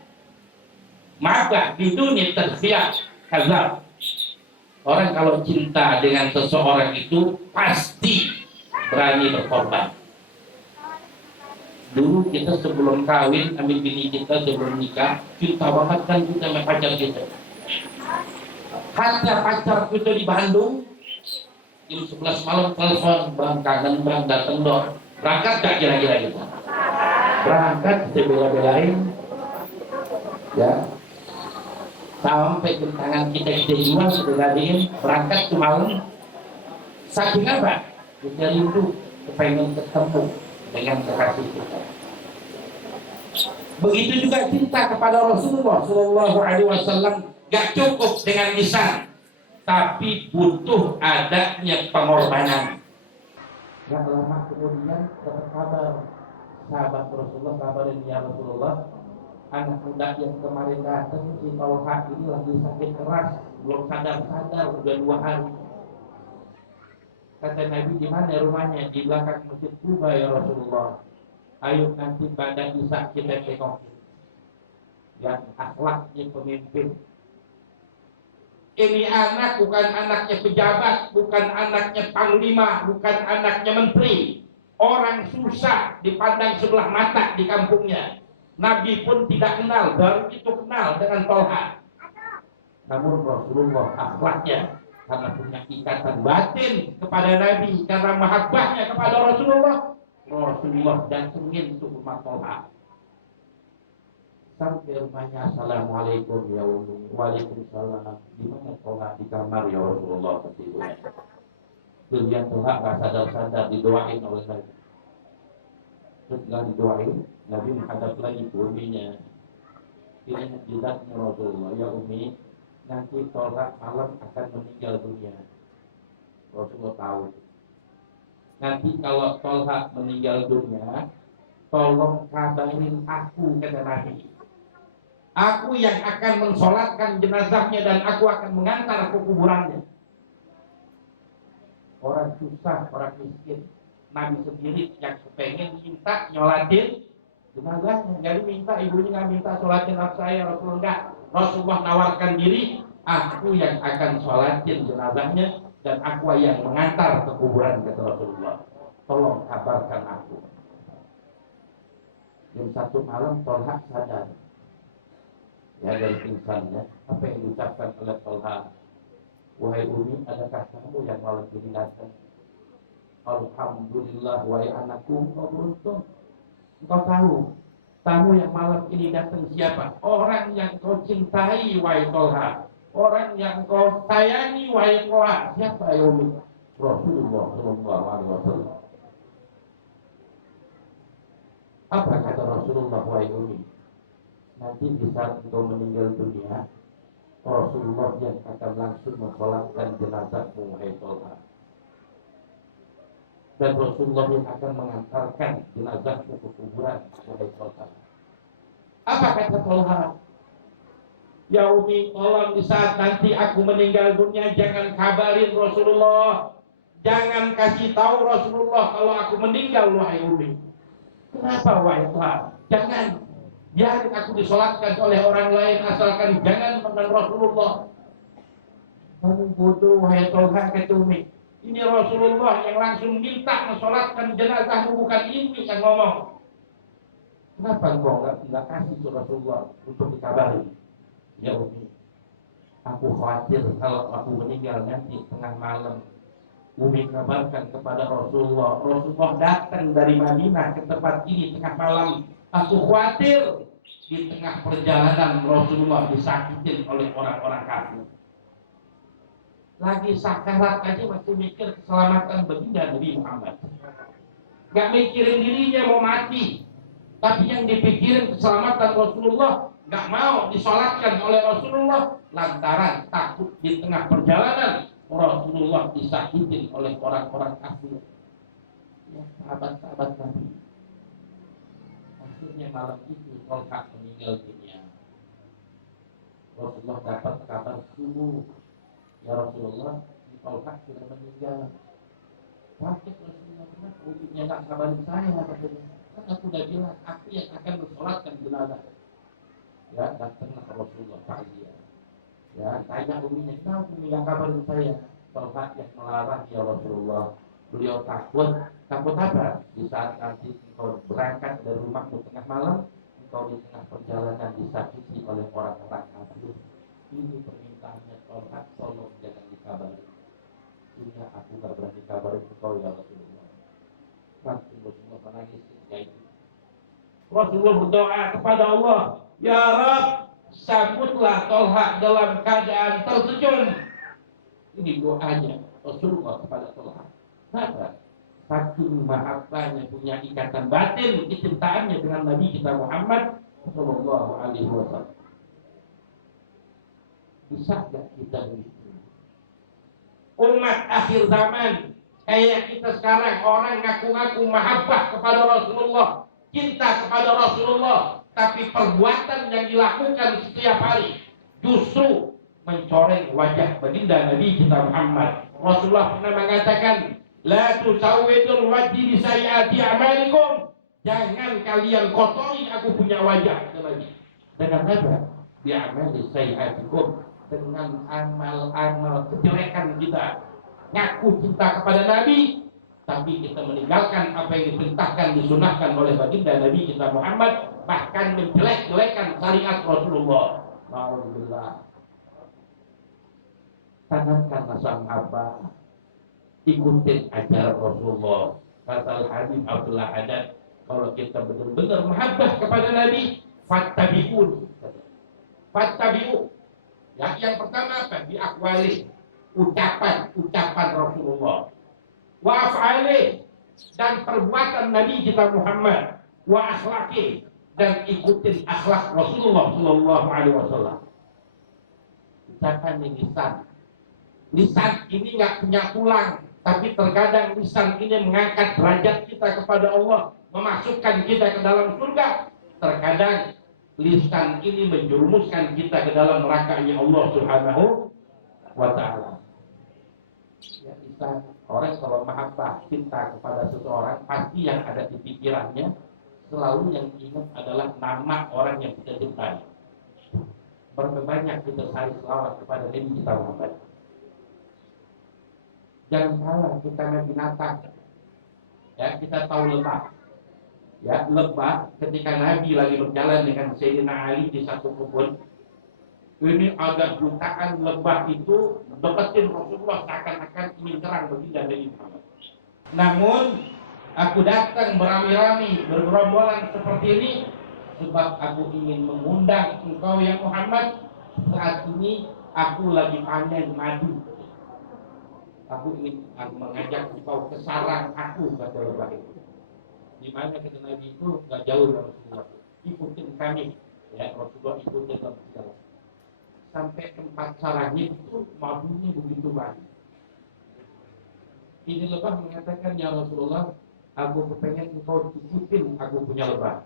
Mahabbah biduni tasfiyah kadzab. Orang kalau cinta dengan seseorang itu pasti berani berkorban. Dulu kita sebelum kawin, ambil bini kita sebelum nikah, kita banget kan kita sama pacar kita. Kata pacar kita di Bandung, jam 11 malam telepon, bang kangen bang dateng dong. Berangkat gak kira-kira kita? Berangkat kita bela-belain, ya. Sampai tangan kita jual sudah ngadain berangkat ke malam. Saking apa? Kita rindu, kepengen ketemu dengan kekasih kita. Begitu juga cinta kepada Rasulullah Shallallahu Alaihi Wasallam, gak cukup dengan lisan, tapi butuh adanya pengorbanan. Gak lama kemudian dapat kabar sahabat Rasulullah, kabarin ya Rasulullah, anak muda yang kemarin datang si Talha ini lagi sakit keras, belum sadar-sadar, udah 2 hari. Kata Nabi, di mana rumahnya? Di belakang Masjid Kuba ya Rasulullah. Ayo nanti pada bisa kita tengok. Yang akhlaknya pemimpin. Ini anak bukan anaknya pejabat, bukan anaknya panglima, bukan anaknya menteri. Orang susah dipandang sebelah mata di kampungnya. Nabi pun tidak kenal, baru itu kenal dengan Talha. Namun Rasulullah akhlaknya, karena punya ikatan batin kepada Nabi, karena mahabbahnya kepada Rasulullah, Rasulullah datengin untuk rumah Talha. Sampai rumahnya, assalamualaikum ya Umi. Waalaikumsalam. Di mana Talha? Di kamar ya Rasulullah, ketiduran. Kemudian Talha gak sadar-sadar didoain oleh Nabi. Setelah didoain, Nabi menghadap lagi ke uminya. Ini jidatnya Rasulullah, ya Umi, nanti Talha malam akan meninggal dunia. Rasulullah tahu. Nanti kalau Talha meninggal dunia, tolong kabarin aku, kata Nabi. Aku yang akan mensolatkan jenazahnya dan aku akan mengantar ke kuburannya. Orang susah, orang miskin, Nabi sendiri yang kepengen minta nyolatin jenazahnya. Jadi minta, ibunya nggak minta sholatin saya, Rasulullah enggak. Rasulullah nawarkan diri, aku yang akan sholatin jenazahnya dan aku yang mengantar ke kuburan, kata Rasulullah. Tolong kabarkan aku. Jam 1 malam Talha sadar. Ya, dari pingsannya, apa yang diucapkan oleh Talha? Wahai Umi, adakah kamu yang malam ini datang? Alhamdulillah, wahai anakku, engkau beruntung. Engkau tahu, tamu yang malam ini datang siapa? Orang yang kau cintai, wahai Talha. Orang yang kau sayangi, wahai Talha. Siapa ya Umi? Rasulullah Shallallahu Alaihi Wasallam. Apa kata Rasulullah, wahai Umi? Nanti di saat engkau meninggal dunia, Rasulullah yang akan langsung mensolatkan jenazahmu, wahai Talha. Dan Rasulullah yang akan mengantarkan jenazahmu ke kuburan, wahai Talha. Apa kata Talha? Ya Umi, tolong di saat nanti aku meninggal dunia, jangan kabarin Rasulullah. Jangan kasih tahu Rasulullah kalau aku meninggal, wahai Umi. Kenapa, wahai Talha? Jangan. Biar aku disolatkan oleh orang lain, asalkan jangan dengan Rasulullah. Kamu bodoh, wahai Talha, kata Umi. Ini Rasulullah yang langsung minta mensolatkan jenazahmu, bukan ini yang ngomong. Kenapa engkau nggak kasih ke Rasulullah untuk dikabari? Ya Umi, aku khawatir kalau aku meninggal nanti tengah malam. Umi kabarkan kepada Rasulullah, Rasulullah datang dari Madinah ke tempat ini tengah malam. Aku khawatir di tengah perjalanan Rasulullah disakitin oleh orang-orang kafir. Lagi sakarat aja masih mikir keselamatan baginda Nabi Muhammad. Gak mikirin dirinya mau mati, tapi yang dipikirin keselamatan Rasulullah. Gak mau disolatkan oleh Rasulullah lantaran takut di tengah perjalanan Rasulullah disakitin oleh orang-orang kafir. ya, sahabat-sahabat Nabi. Akhirnya malam itu Tolha meninggal dunia. Rasulullah dapat kabar subuh, ya Rasulullah, Tolha sudah meninggal. Waktu Rasulullah, kenapa Uminya tak kabarin saya? Katanya, kan aku udah bilang, aku yang akan bersolatkan jenazah. Ya, datanglah Rasulullah ta'ala. Ya, tanya Uminya, kenapa Umi yang kabarin saya? Tolha yang melarang, ya Rasulullah. Beliau takut apa? Di saat nanti engkau berangkat dari rumahmu tengah malam, engkau di tengah perjalanan disakiti oleh orang-orang kafir. Ini permintaannya Tolha, tolong jangan dikabari. Sehingga aku gak berani kabarin engkau, ya Rasulullah. Nanti Rasulullah menangis ketika itu. Rasulullah berdoa kepada Allah, ya Rabb, sambutlah Tolha dalam keadaan tersenyum. Ini doanya Rasulullah kepada Tolha. Kenapa? Saking mahabbahnya, punya ikatan batin, kecintaannya dengan Nabi kita Muhammad Sallallahu Alaihi Wasallam. Bisa gak kita begitu? Umat akhir zaman kayak kita sekarang, orang ngaku-ngaku mahabbah kepada Rasulullah, cinta kepada Rasulullah, tapi perbuatan yang dilakukan setiap hari justru mencoreng wajah baginda Nabi kita Muhammad. Rasulullah pernah mengatakan, la tusawwidul wajhi bisayyati amalikum. Jangan kalian kotori aku punya wajah, kata Nabi. Dengan apa? Bi amali sayyatikum, dengan amal-amal kejelekan kita. Ngaku cinta kepada Nabi, tapi kita meninggalkan apa yang diperintahkan, disunahkan oleh baginda Nabi kita Muhammad, bahkan menjelek-jelekan syariat Rasulullah. Alhamdulillah. Tanamkan rasa mahabbah, ikutin ajaran Rasulullah. Kata Habib Abdullah Haddad, kalau kita benar-benar mahabbah kepada Nabi, fattabi'un. Fattabi'u. Yang pertama apa? Biakwali, ucapan Rasulullah. Wa af'ali, dan perbuatan Nabi kita Muhammad. Wa akhlaqi, dan ikutin akhlak Rasulullah sallallahu alaihi wasallam. Ucapan yang lisan. Lisan ini nggak punya tulang, tapi terkadang lisan ini mengangkat derajat kita kepada Allah, memasukkan kita ke dalam surga. Terkadang lisan ini menjerumuskan kita ke dalam nerakanya Allah Subhanahu wa Ta'ala. Ya, lisan orang kalau mahabbah, cinta kepada seseorang, pasti yang ada di pikirannya selalu yang diingat adalah nama orang yang kita cintai. Berapa banyak kita sari selawat kepada Nabi kita Muhammad. Jangan salah, kita main binatang. Ya, kita tahu lebah. Ya, lebah ketika Nabi lagi berjalan dengan Sayyidina Ali di satu kebun. Ini agak jutaan lebah itu deketin Rasulullah seakan-akan ingin serang baginda Nabi Muhammad. Namun aku datang beramai-ramai, bergerombolan seperti ini sebab aku ingin mengundang engkau ya Muhammad. Saat ini aku lagi panen madu. Aku ingin mengajak engkau ke sarang aku, kata lebah itu. Di mana kata Nabi itu gak jauh dari Rasulullah. Ikutin kami, ya Rasulullah ikutin Rasulullah. Sampai tempat sarangnya itu madunya begitu banyak. Ini lebah mengatakan, ya Rasulullah, aku kepengen engkau cicipin aku punya lebah.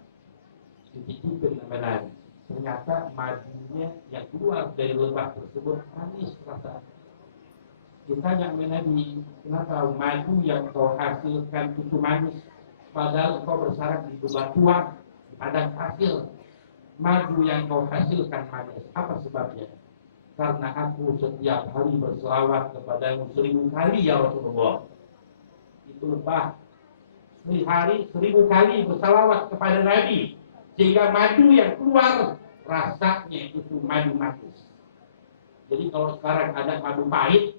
Dicicipin sama Nabi. Ternyata madunya yang keluar dari lebah tersebut manis rasanya. Ditanya oleh Nabi, kenapa madu yang kau hasilkan itu manis, padahal kau bersarang di bebatuan, di padang pasir. Madu yang kau hasilkan manis, apa sebabnya? Karena aku setiap hari berselawat kepadamu 1000 kali ya Rasulullah. Itu lebah 1000 kali berselawat kepada Nabi, sehingga madu yang keluar rasanya itu madu manis. Jadi kalau sekarang ada madu pahit,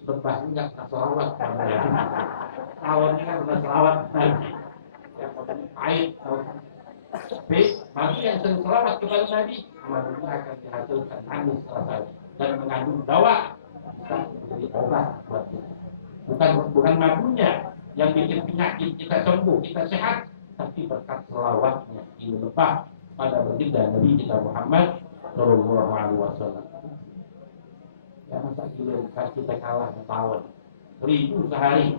lebah enggak pernah selawat pada Nabi. Lawannya kan pernah selawat Nabi. Yang pahit, tapi bagi yang sering selawat kepada Nabi, madunya akan dihasilkan manis rasanya dan mengandung dawa, bisa menjadi obat buat kita. Bukan madunya yang bikin penyakit kita sembuh, kita sehat, tapi berkat selawatnya ini lebah pada baginda Nabi kita Muhammad Sallallahu Alaihi Wasallam. Ya masa kita kalah setahun 1000 sehari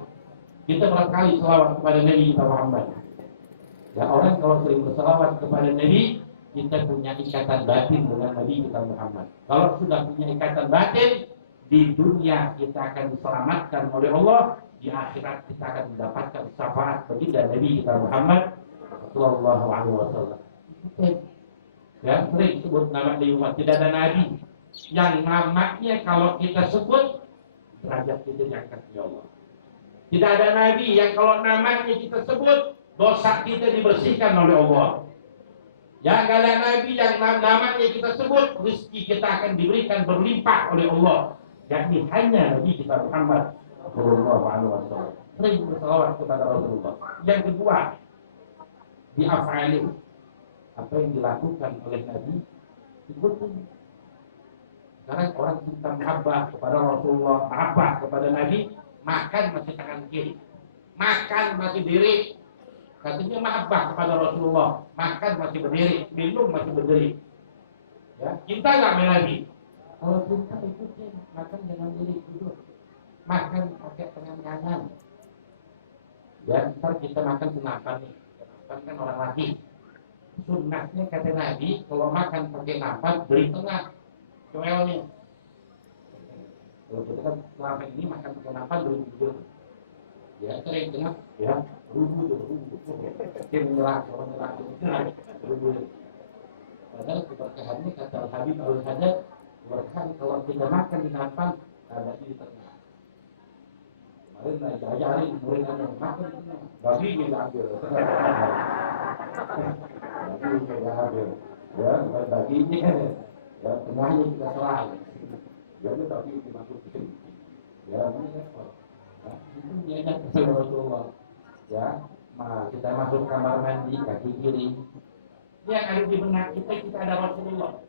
Kita berkali selawat kepada Nabi kita Muhammad. Ya, orang kalau sering berselawat kepada Nabi, kita punya ikatan batin dengan Nabi kita Muhammad. Kalau sudah punya ikatan batin, di dunia kita akan diselamatkan oleh Allah, di akhirat kita akan mendapatkan syafaat baginda Nabi kita Muhammad sallallahu alaihi wasallam. Ya, sering disebut nama Nabi Muhammad. Tidak ada nabi yang namanya kalau kita sebut derajat kita diangkat oleh Allah. Tidak ada nabi yang kalau namanya kita sebut dosa kita dibersihkan oleh Allah. Ya, nggak ada nabi yang namanya kita sebut rezeki kita akan diberikan berlimpah oleh Allah. Yakni hanya Nabi kita Muhammad sallallahu alaihi wasallam. Sering berselawat kepada Rasulullah. Yang kedua, di af'ali, apa yang dilakukan oleh Nabi diikuti. Sekarang orang cinta mahabbah kepada Rasulullah, mahabbah kepada Nabi, makan masih tangan kiri, makan masih diri. Katanya mahabbah kepada Rasulullah, makan masih berdiri, minum masih berdiri. Ya, cinta nggak sama Nabi? Kalau cinta ikutin, makan jangan diri duduk, makan pakai tangan kanan. Ya, ntar kita makan senapan nih, senapan kan orang laki. Sunnahnya kata Nabi, kalau makan pakai napan beri tengah, coelnya. Kalau kita kan selama ini makan pakai napan beri bujur. Ya, sering tengah, ya, rubuh. Kita menyerah, rubuh. Padahal keberkahannya kata Habib Al-Haddad, berkah kalau kita makan di napan, ada di tengah. Kemarin lagi ajarin murid yang makan di tengah, babi kita ambil. Babi kita ambil, ya, bukan baginya, ya, tengahnya kita serang. Jadi tapi dimasukin, ya, ini apa? Nah, itu dia kesal Rasulullah, ya, kita masuk kamar mandi kaki kiri, yang ada di benak kita ada Rasulullah.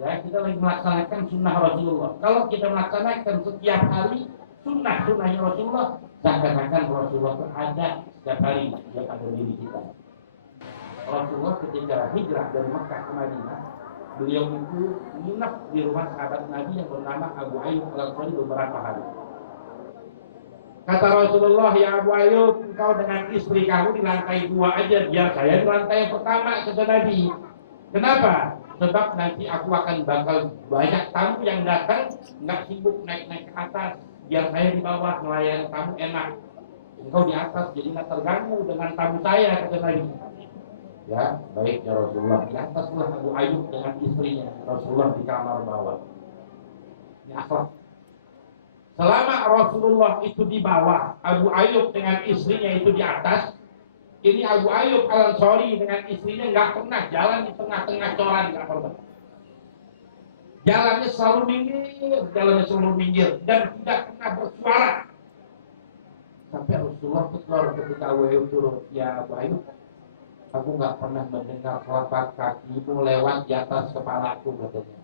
Ya, kita lagi melaksanakan sunnah Rasulullah. Kalau kita melaksanakan setiap hari sunnah-sunnahnya Rasulullah, seakan-akan Rasulullah itu ada setiap hari yang ada di diri kita. Rasulullah ketika hijrah dari Mekah ke Madinah, beliau itu menginap di rumah sahabat Nabi yang bernama Abu Ayyub Al-Ansari beberapa hari. Kata Rasulullah, ya Abu Ayyub, engkau dengan istri kamu di lantai 2 aja, biar saya di lantai yang pertama, kata Nabi. Kenapa? Sebab nanti aku akan bakal banyak tamu yang datang, nggak sibuk naik-naik ke atas, biar saya di bawah melayani tamu enak. Engkau di atas jadi nggak terganggu dengan tamu saya, kata Nabi. Ya, baik ya Rasulullah. Di ataslah Abu Ayyub dengan istrinya, Rasulullah di kamar bawah. Ini akhlak. Selama Rasulullah itu di bawah, Abu Ayyub dengan istrinya itu di atas. Ini Abu Ayyub Al-Ansari dengan istrinya nggak pernah jalan di tengah-tengah coran, nggak pernah. Jalannya selalu minggir, dan tidak pernah bersuara. Sampai Rasulullah tegur ketika Abu Ayyub turun, ya Abu Ayyub, aku nggak pernah mendengar telapak kakimu lewat di atas kepalaku, katanya.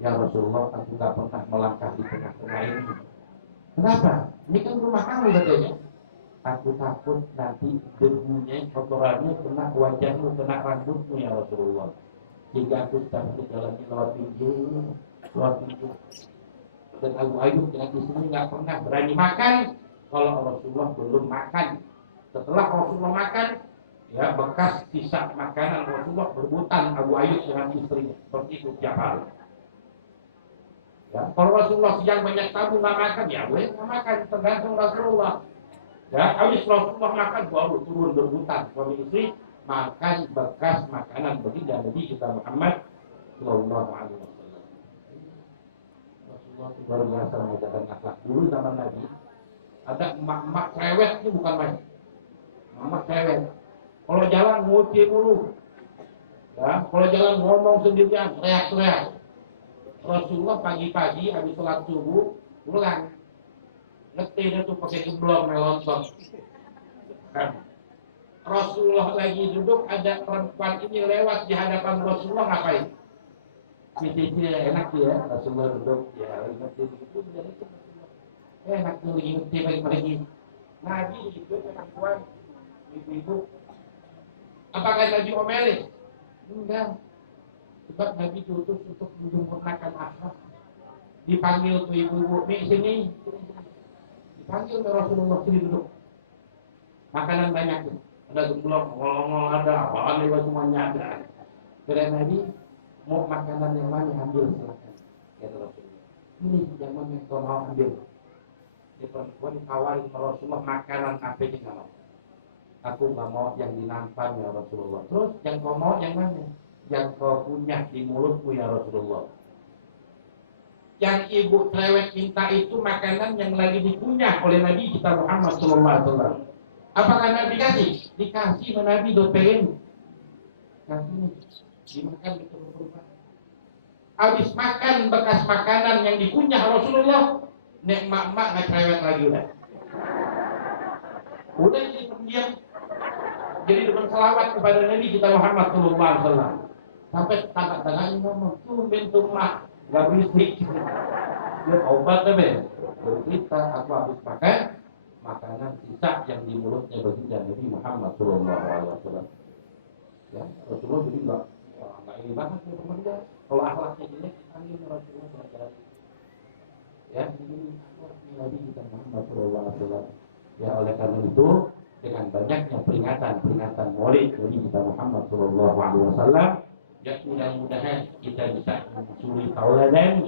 Ya Rasulullah, aku nggak pernah melangkah di tengah-tengah ini. Kenapa? Ini kan rumah kamu, katanya. Aku takut nanti debunya, kotorannya kena wajahmu, kena rambutmu, ya Rasulullah. Jika aku dapat jalan lewat pintu. Dan Abu Ayyub dengan istrinya nggak pernah berani makan kalau Rasulullah belum makan. Setelah Rasulullah makan, ya bekas sisa makanan Rasulullah berebutan Abu Ayyub dengan istrinya. Seperti itu tiap hari. Ya, kalau Rasulullah siang banyak tamu nggak makan, ya boleh nggak makan, tergantung Rasulullah. Ya, habis Rasulullah makan baru turun berebutan suami istri makan bekas makanan baginda Nabi kita Muhammad sallallahu alaihi wasallam. Rasulullah itu luar biasa mengajarkan akhlak. Dulu zaman Nabi ada emak-emak cerewet, itu bukan main. Emak cerewet. Kalau jalan nguci mulu. Ya, kalau jalan ngomong sendirian, teriak-teriak. Rasulullah pagi-pagi habis sholat subuh pulang. Ngetir itu pakai geblong melontok. Kan? Rasulullah lagi duduk, ada perempuan ini lewat di hadapan Rasulullah, ngapain? Ini enak ya, Rasulullah duduk, ya ngetir itu jadi enak tuh lagi ngetir lagi. Nabi itu perempuan, ibu-ibu. Apakah Nabi omelin? Enggak. Sebab Nabi diutus untuk menyempurnakan akhlak. Dipanggil tuh ibu-ibu, nih sini. Dipanggil ke Rasulullah, sini duduk. Makanan banyak tuh. Ada gemblong, ngomong ada, apaan juga semuanya ada. Kira Nabi, mau makanan yang mana ambil silakan. Kata Rasulullah. Ini yang mana yang kau mau ambil. Dia perempuan tawarin ke Rasulullah makanan apa yang nggak mau. Aku nggak mau yang dinampan ya Rasulullah. Terus yang kau mau yang mana? Yang kau punya di mulutmu ya Rasulullah. Yang ibu cerewet minta itu makanan yang lagi dikunyah oleh Nabi kita Muhammad SAW. Apakah Nabi kasih? Dikasih sama Nabi dopein. Kasih nih, dimakan betul-betul. Habis makan bekas makanan yang dikunyah Rasulullah, nek mak-mak nggak cerewet lagi udah. Udah jadi pendiam, jadi dengan selawat kepada Nabi kita Muhammad SAW. Sampai tangga-tangganya ngomong, tuh mak, nggak berisik. Dia obat deh, bercerita aku habis makan makanan sisa yang di mulutnya baginda Nabi Muhammad SAW. Ya, Rasulullah jadi nggak ini banget ya teman-teman. Kalau akhlaknya jelek, dipanggil Rasulullah belajar. Ya, ini akhlaknya Nabi kita Muhammad SAW. Ya, oleh karena itu dengan banyaknya peringatan Maulid Nabi kita Muhammad SAW, ya mudah-mudahan kita bisa mencuri tauladan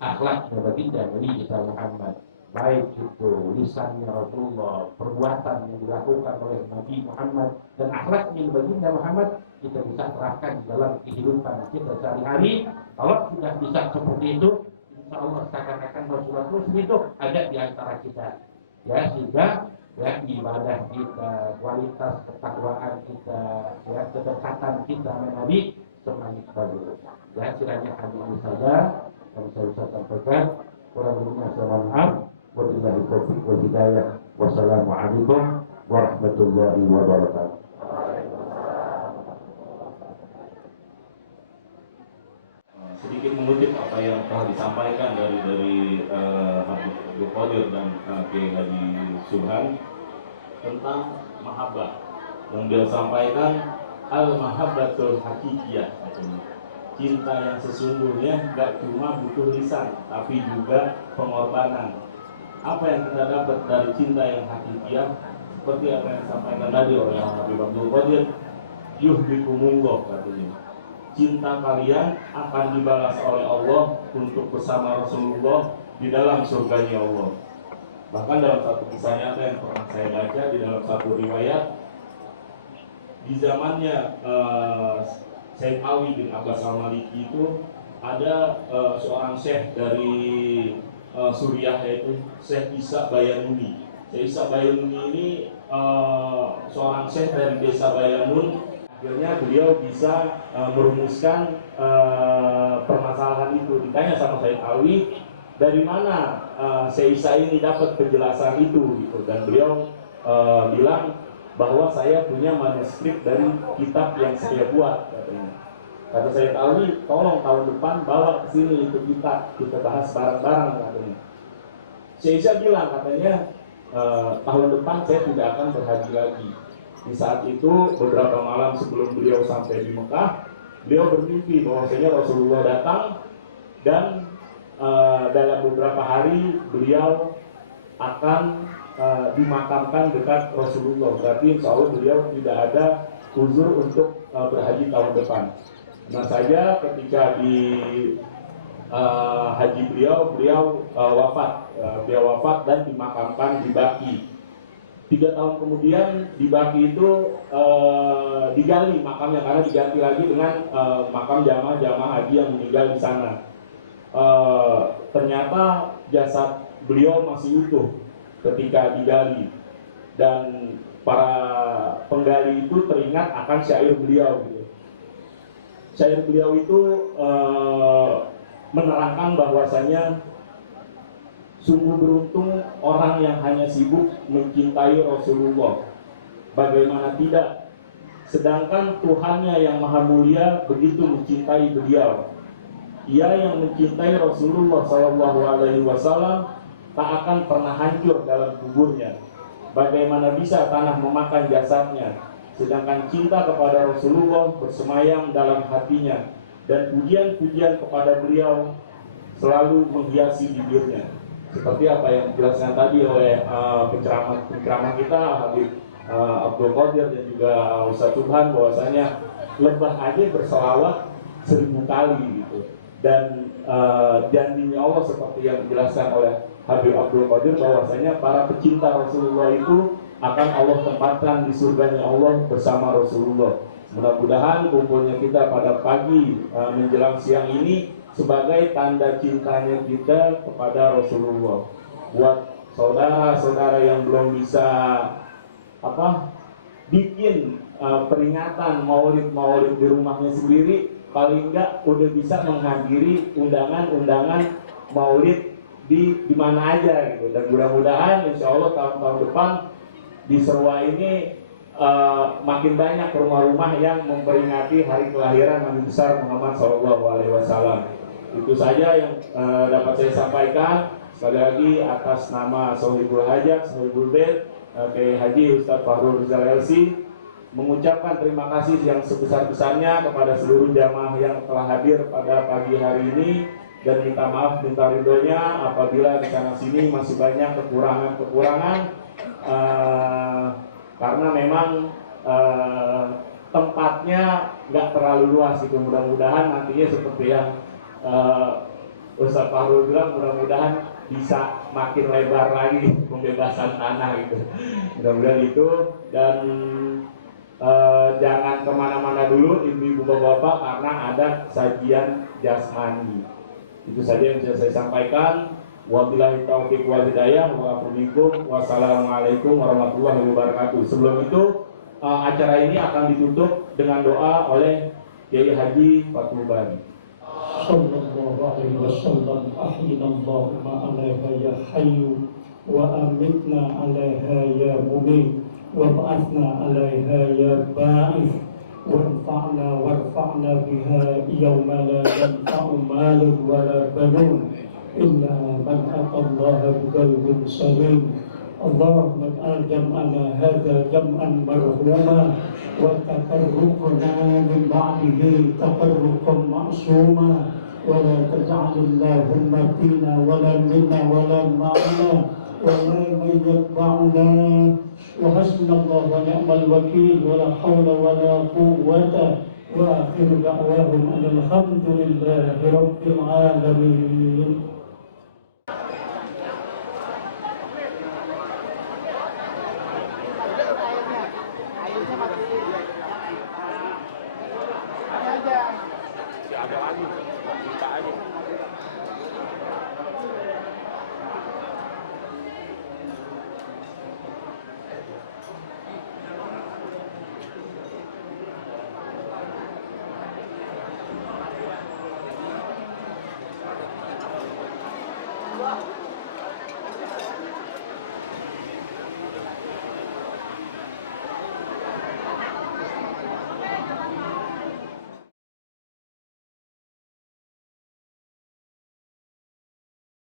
akhlaknya baginda Nabi kita Muhammad. Baik itu lisannya Rasulullah, perbuatan yang dilakukan oleh Nabi Muhammad dan akhlaknya baginda Muhammad kita bisa terapkan dalam kehidupan kita sehari-hari. Kalau sudah bisa seperti itu, insya Allah seakan-akan Rasulullah terus itu ada di antara kita. Ya, sehingga ya ibadah kita, kualitas ketakwaan kita, ya kedekatan kita dengan Nabi semakin bagus. Ya, kiranya hal ini saja yang saya bisa sampaikan. Kurang lebihnya saya mohon maaf. Wabillahi taufiq wal hidayah. Wassalamualaikum warahmatullahi wabarakatuh. Sedikit mengutip apa yang telah disampaikan dari Habib Abdul Qadir dan Kiai Haji Subhan tentang mahabbah. Yang beliau sampaikan al-mahabbatul hakikiyah, cinta yang sesungguhnya gak cuma butuh lisan tapi juga pengorbanan. Apa yang kita dapat dari cinta yang hakikiyah seperti apa yang disampaikan tadi oleh Habib Abdul Qadir, yuhibbukumullah katanya. Cinta kalian akan dibalas oleh Allah untuk bersama Rasulullah di dalam surganya Allah. Bahkan dalam satu kisah nyata yang pernah saya baca di dalam satu riwayat, di zamannya Syekh Ali bin Abbas Al-Maliki itu ada seorang syekh dari Suriah, yaitu Syekh Isa Bayanuni. Syekh Isa Bayanuni ini seorang syekh dari desa Bayanun. Akhirnya beliau bisa merumuskan permasalahan itu. Ditanya sama Syekh Alwi, dari mana Syekh Isa ini dapat penjelasan itu gitu. Dan beliau bilang bahwa saya punya manuskrip dari kitab yang saya buat katanya. Kata Syekh Alwi, tolong tahun depan bawa ke sini itu kita bahas bareng-bareng katanya. Syekh Isa bilang katanya tahun depan saya tidak akan berhaji lagi. Di saat itu beberapa malam sebelum beliau sampai di Mekah, beliau bermimpi bahwasanya Rasulullah datang dan dalam beberapa hari beliau akan dimakamkan dekat Rasulullah. Berarti insya Allah beliau tidak ada uzur untuk berhaji tahun depan. Nah saja ketika di haji beliau wafat. Beliau wafat dan dimakamkan di Baki. 3 tahun kemudian di Baki itu digali makamnya karena diganti lagi dengan makam jamaah haji yang meninggal di sana. Ternyata jasad beliau masih utuh ketika digali dan para penggali itu teringat akan syair beliau gitu. Syair beliau itu menerangkan bahwasanya sungguh beruntung orang yang hanya sibuk mencintai Rasulullah. Bagaimana tidak? Sedangkan Tuhannya yang Maha Mulia begitu mencintai beliau. Ia yang mencintai Rasulullah SAW tak akan pernah hancur dalam kuburnya. Bagaimana bisa tanah memakan jasadnya? Sedangkan cinta kepada Rasulullah bersemayam dalam hatinya. Dan pujian-pujian kepada beliau selalu menghiasi bibirnya. seperti apa yang dijelaskan tadi oleh penceramah kita Habib Abdul Qadir dan juga Ustaz Subhan, bahwasanya lebah aja berselawat 1000 kali gitu. Dan janjinya Allah seperti yang dijelaskan oleh Habib Abdul Qadir, bahwasanya para pecinta Rasulullah itu akan Allah tempatkan di surganya Allah bersama Rasulullah. Mudah-mudahan kumpulnya kita pada pagi menjelang siang ini sebagai tanda cintanya kita kepada Rasulullah. Buat saudara-saudara yang belum bisa bikin peringatan maulid di rumahnya sendiri, paling enggak udah bisa menghadiri undangan-undangan maulid di mana aja gitu. Dan mudah-mudahan insya Allah tahun-tahun depan di Serua ini makin banyak rumah-rumah yang memperingati hari kelahiran Nabi besar Muhammad SAW. Itu saja yang dapat saya sampaikan. Sekali lagi atas nama Sohibul Hajat, Sohibul Bait, Kiai Haji Ustadz Fahrul Rizal LC, mengucapkan terima kasih yang sebesar-besarnya kepada seluruh jamaah yang telah hadir pada pagi hari ini, dan minta maaf, minta ridhonya apabila di sana sini masih banyak kekurangan-kekurangan, karena memang tempatnya nggak terlalu luas gitu. Mudah-mudahan nantinya seperti yang Ustadz Fahrul bilang, mudah-mudahan bisa makin lebar lagi pembebasan tanah gitu. Mudah-mudahan itu. Dan jangan kemana-mana dulu ibu-ibu bapak-bapak, karena ada sajian jasmani. Itu saja yang bisa saya sampaikan. Wabillahi taufiq wal hidayah. Wassalamualaikum warahmatullahi wabarakatuh. Sebelum itu acara ini akan ditutup dengan doa oleh Kiai Haji Fathul Bari. Sallallahu alaihi wasallam. Ahyina Allahumma alaiha ya hayyu wa amitna alaiha ya mumit wa ba'athna alaiha ya ba'ith warfa'na biha yawma la yanfa'u malun wa la banun illa man atallaha biqalbin salim. اللهم اجعل جمعنا هذا جمعا مرحوما وتفرقنا من بعده تفرقا معصوما ولا تجعل اللهم فينا ولا منا ولا معنا ولا من يتبعنا وحسبنا الله ونعم الوكيل ولا حول ولا قوة وآخر دعواهم أن الحمد لله رب العالمين.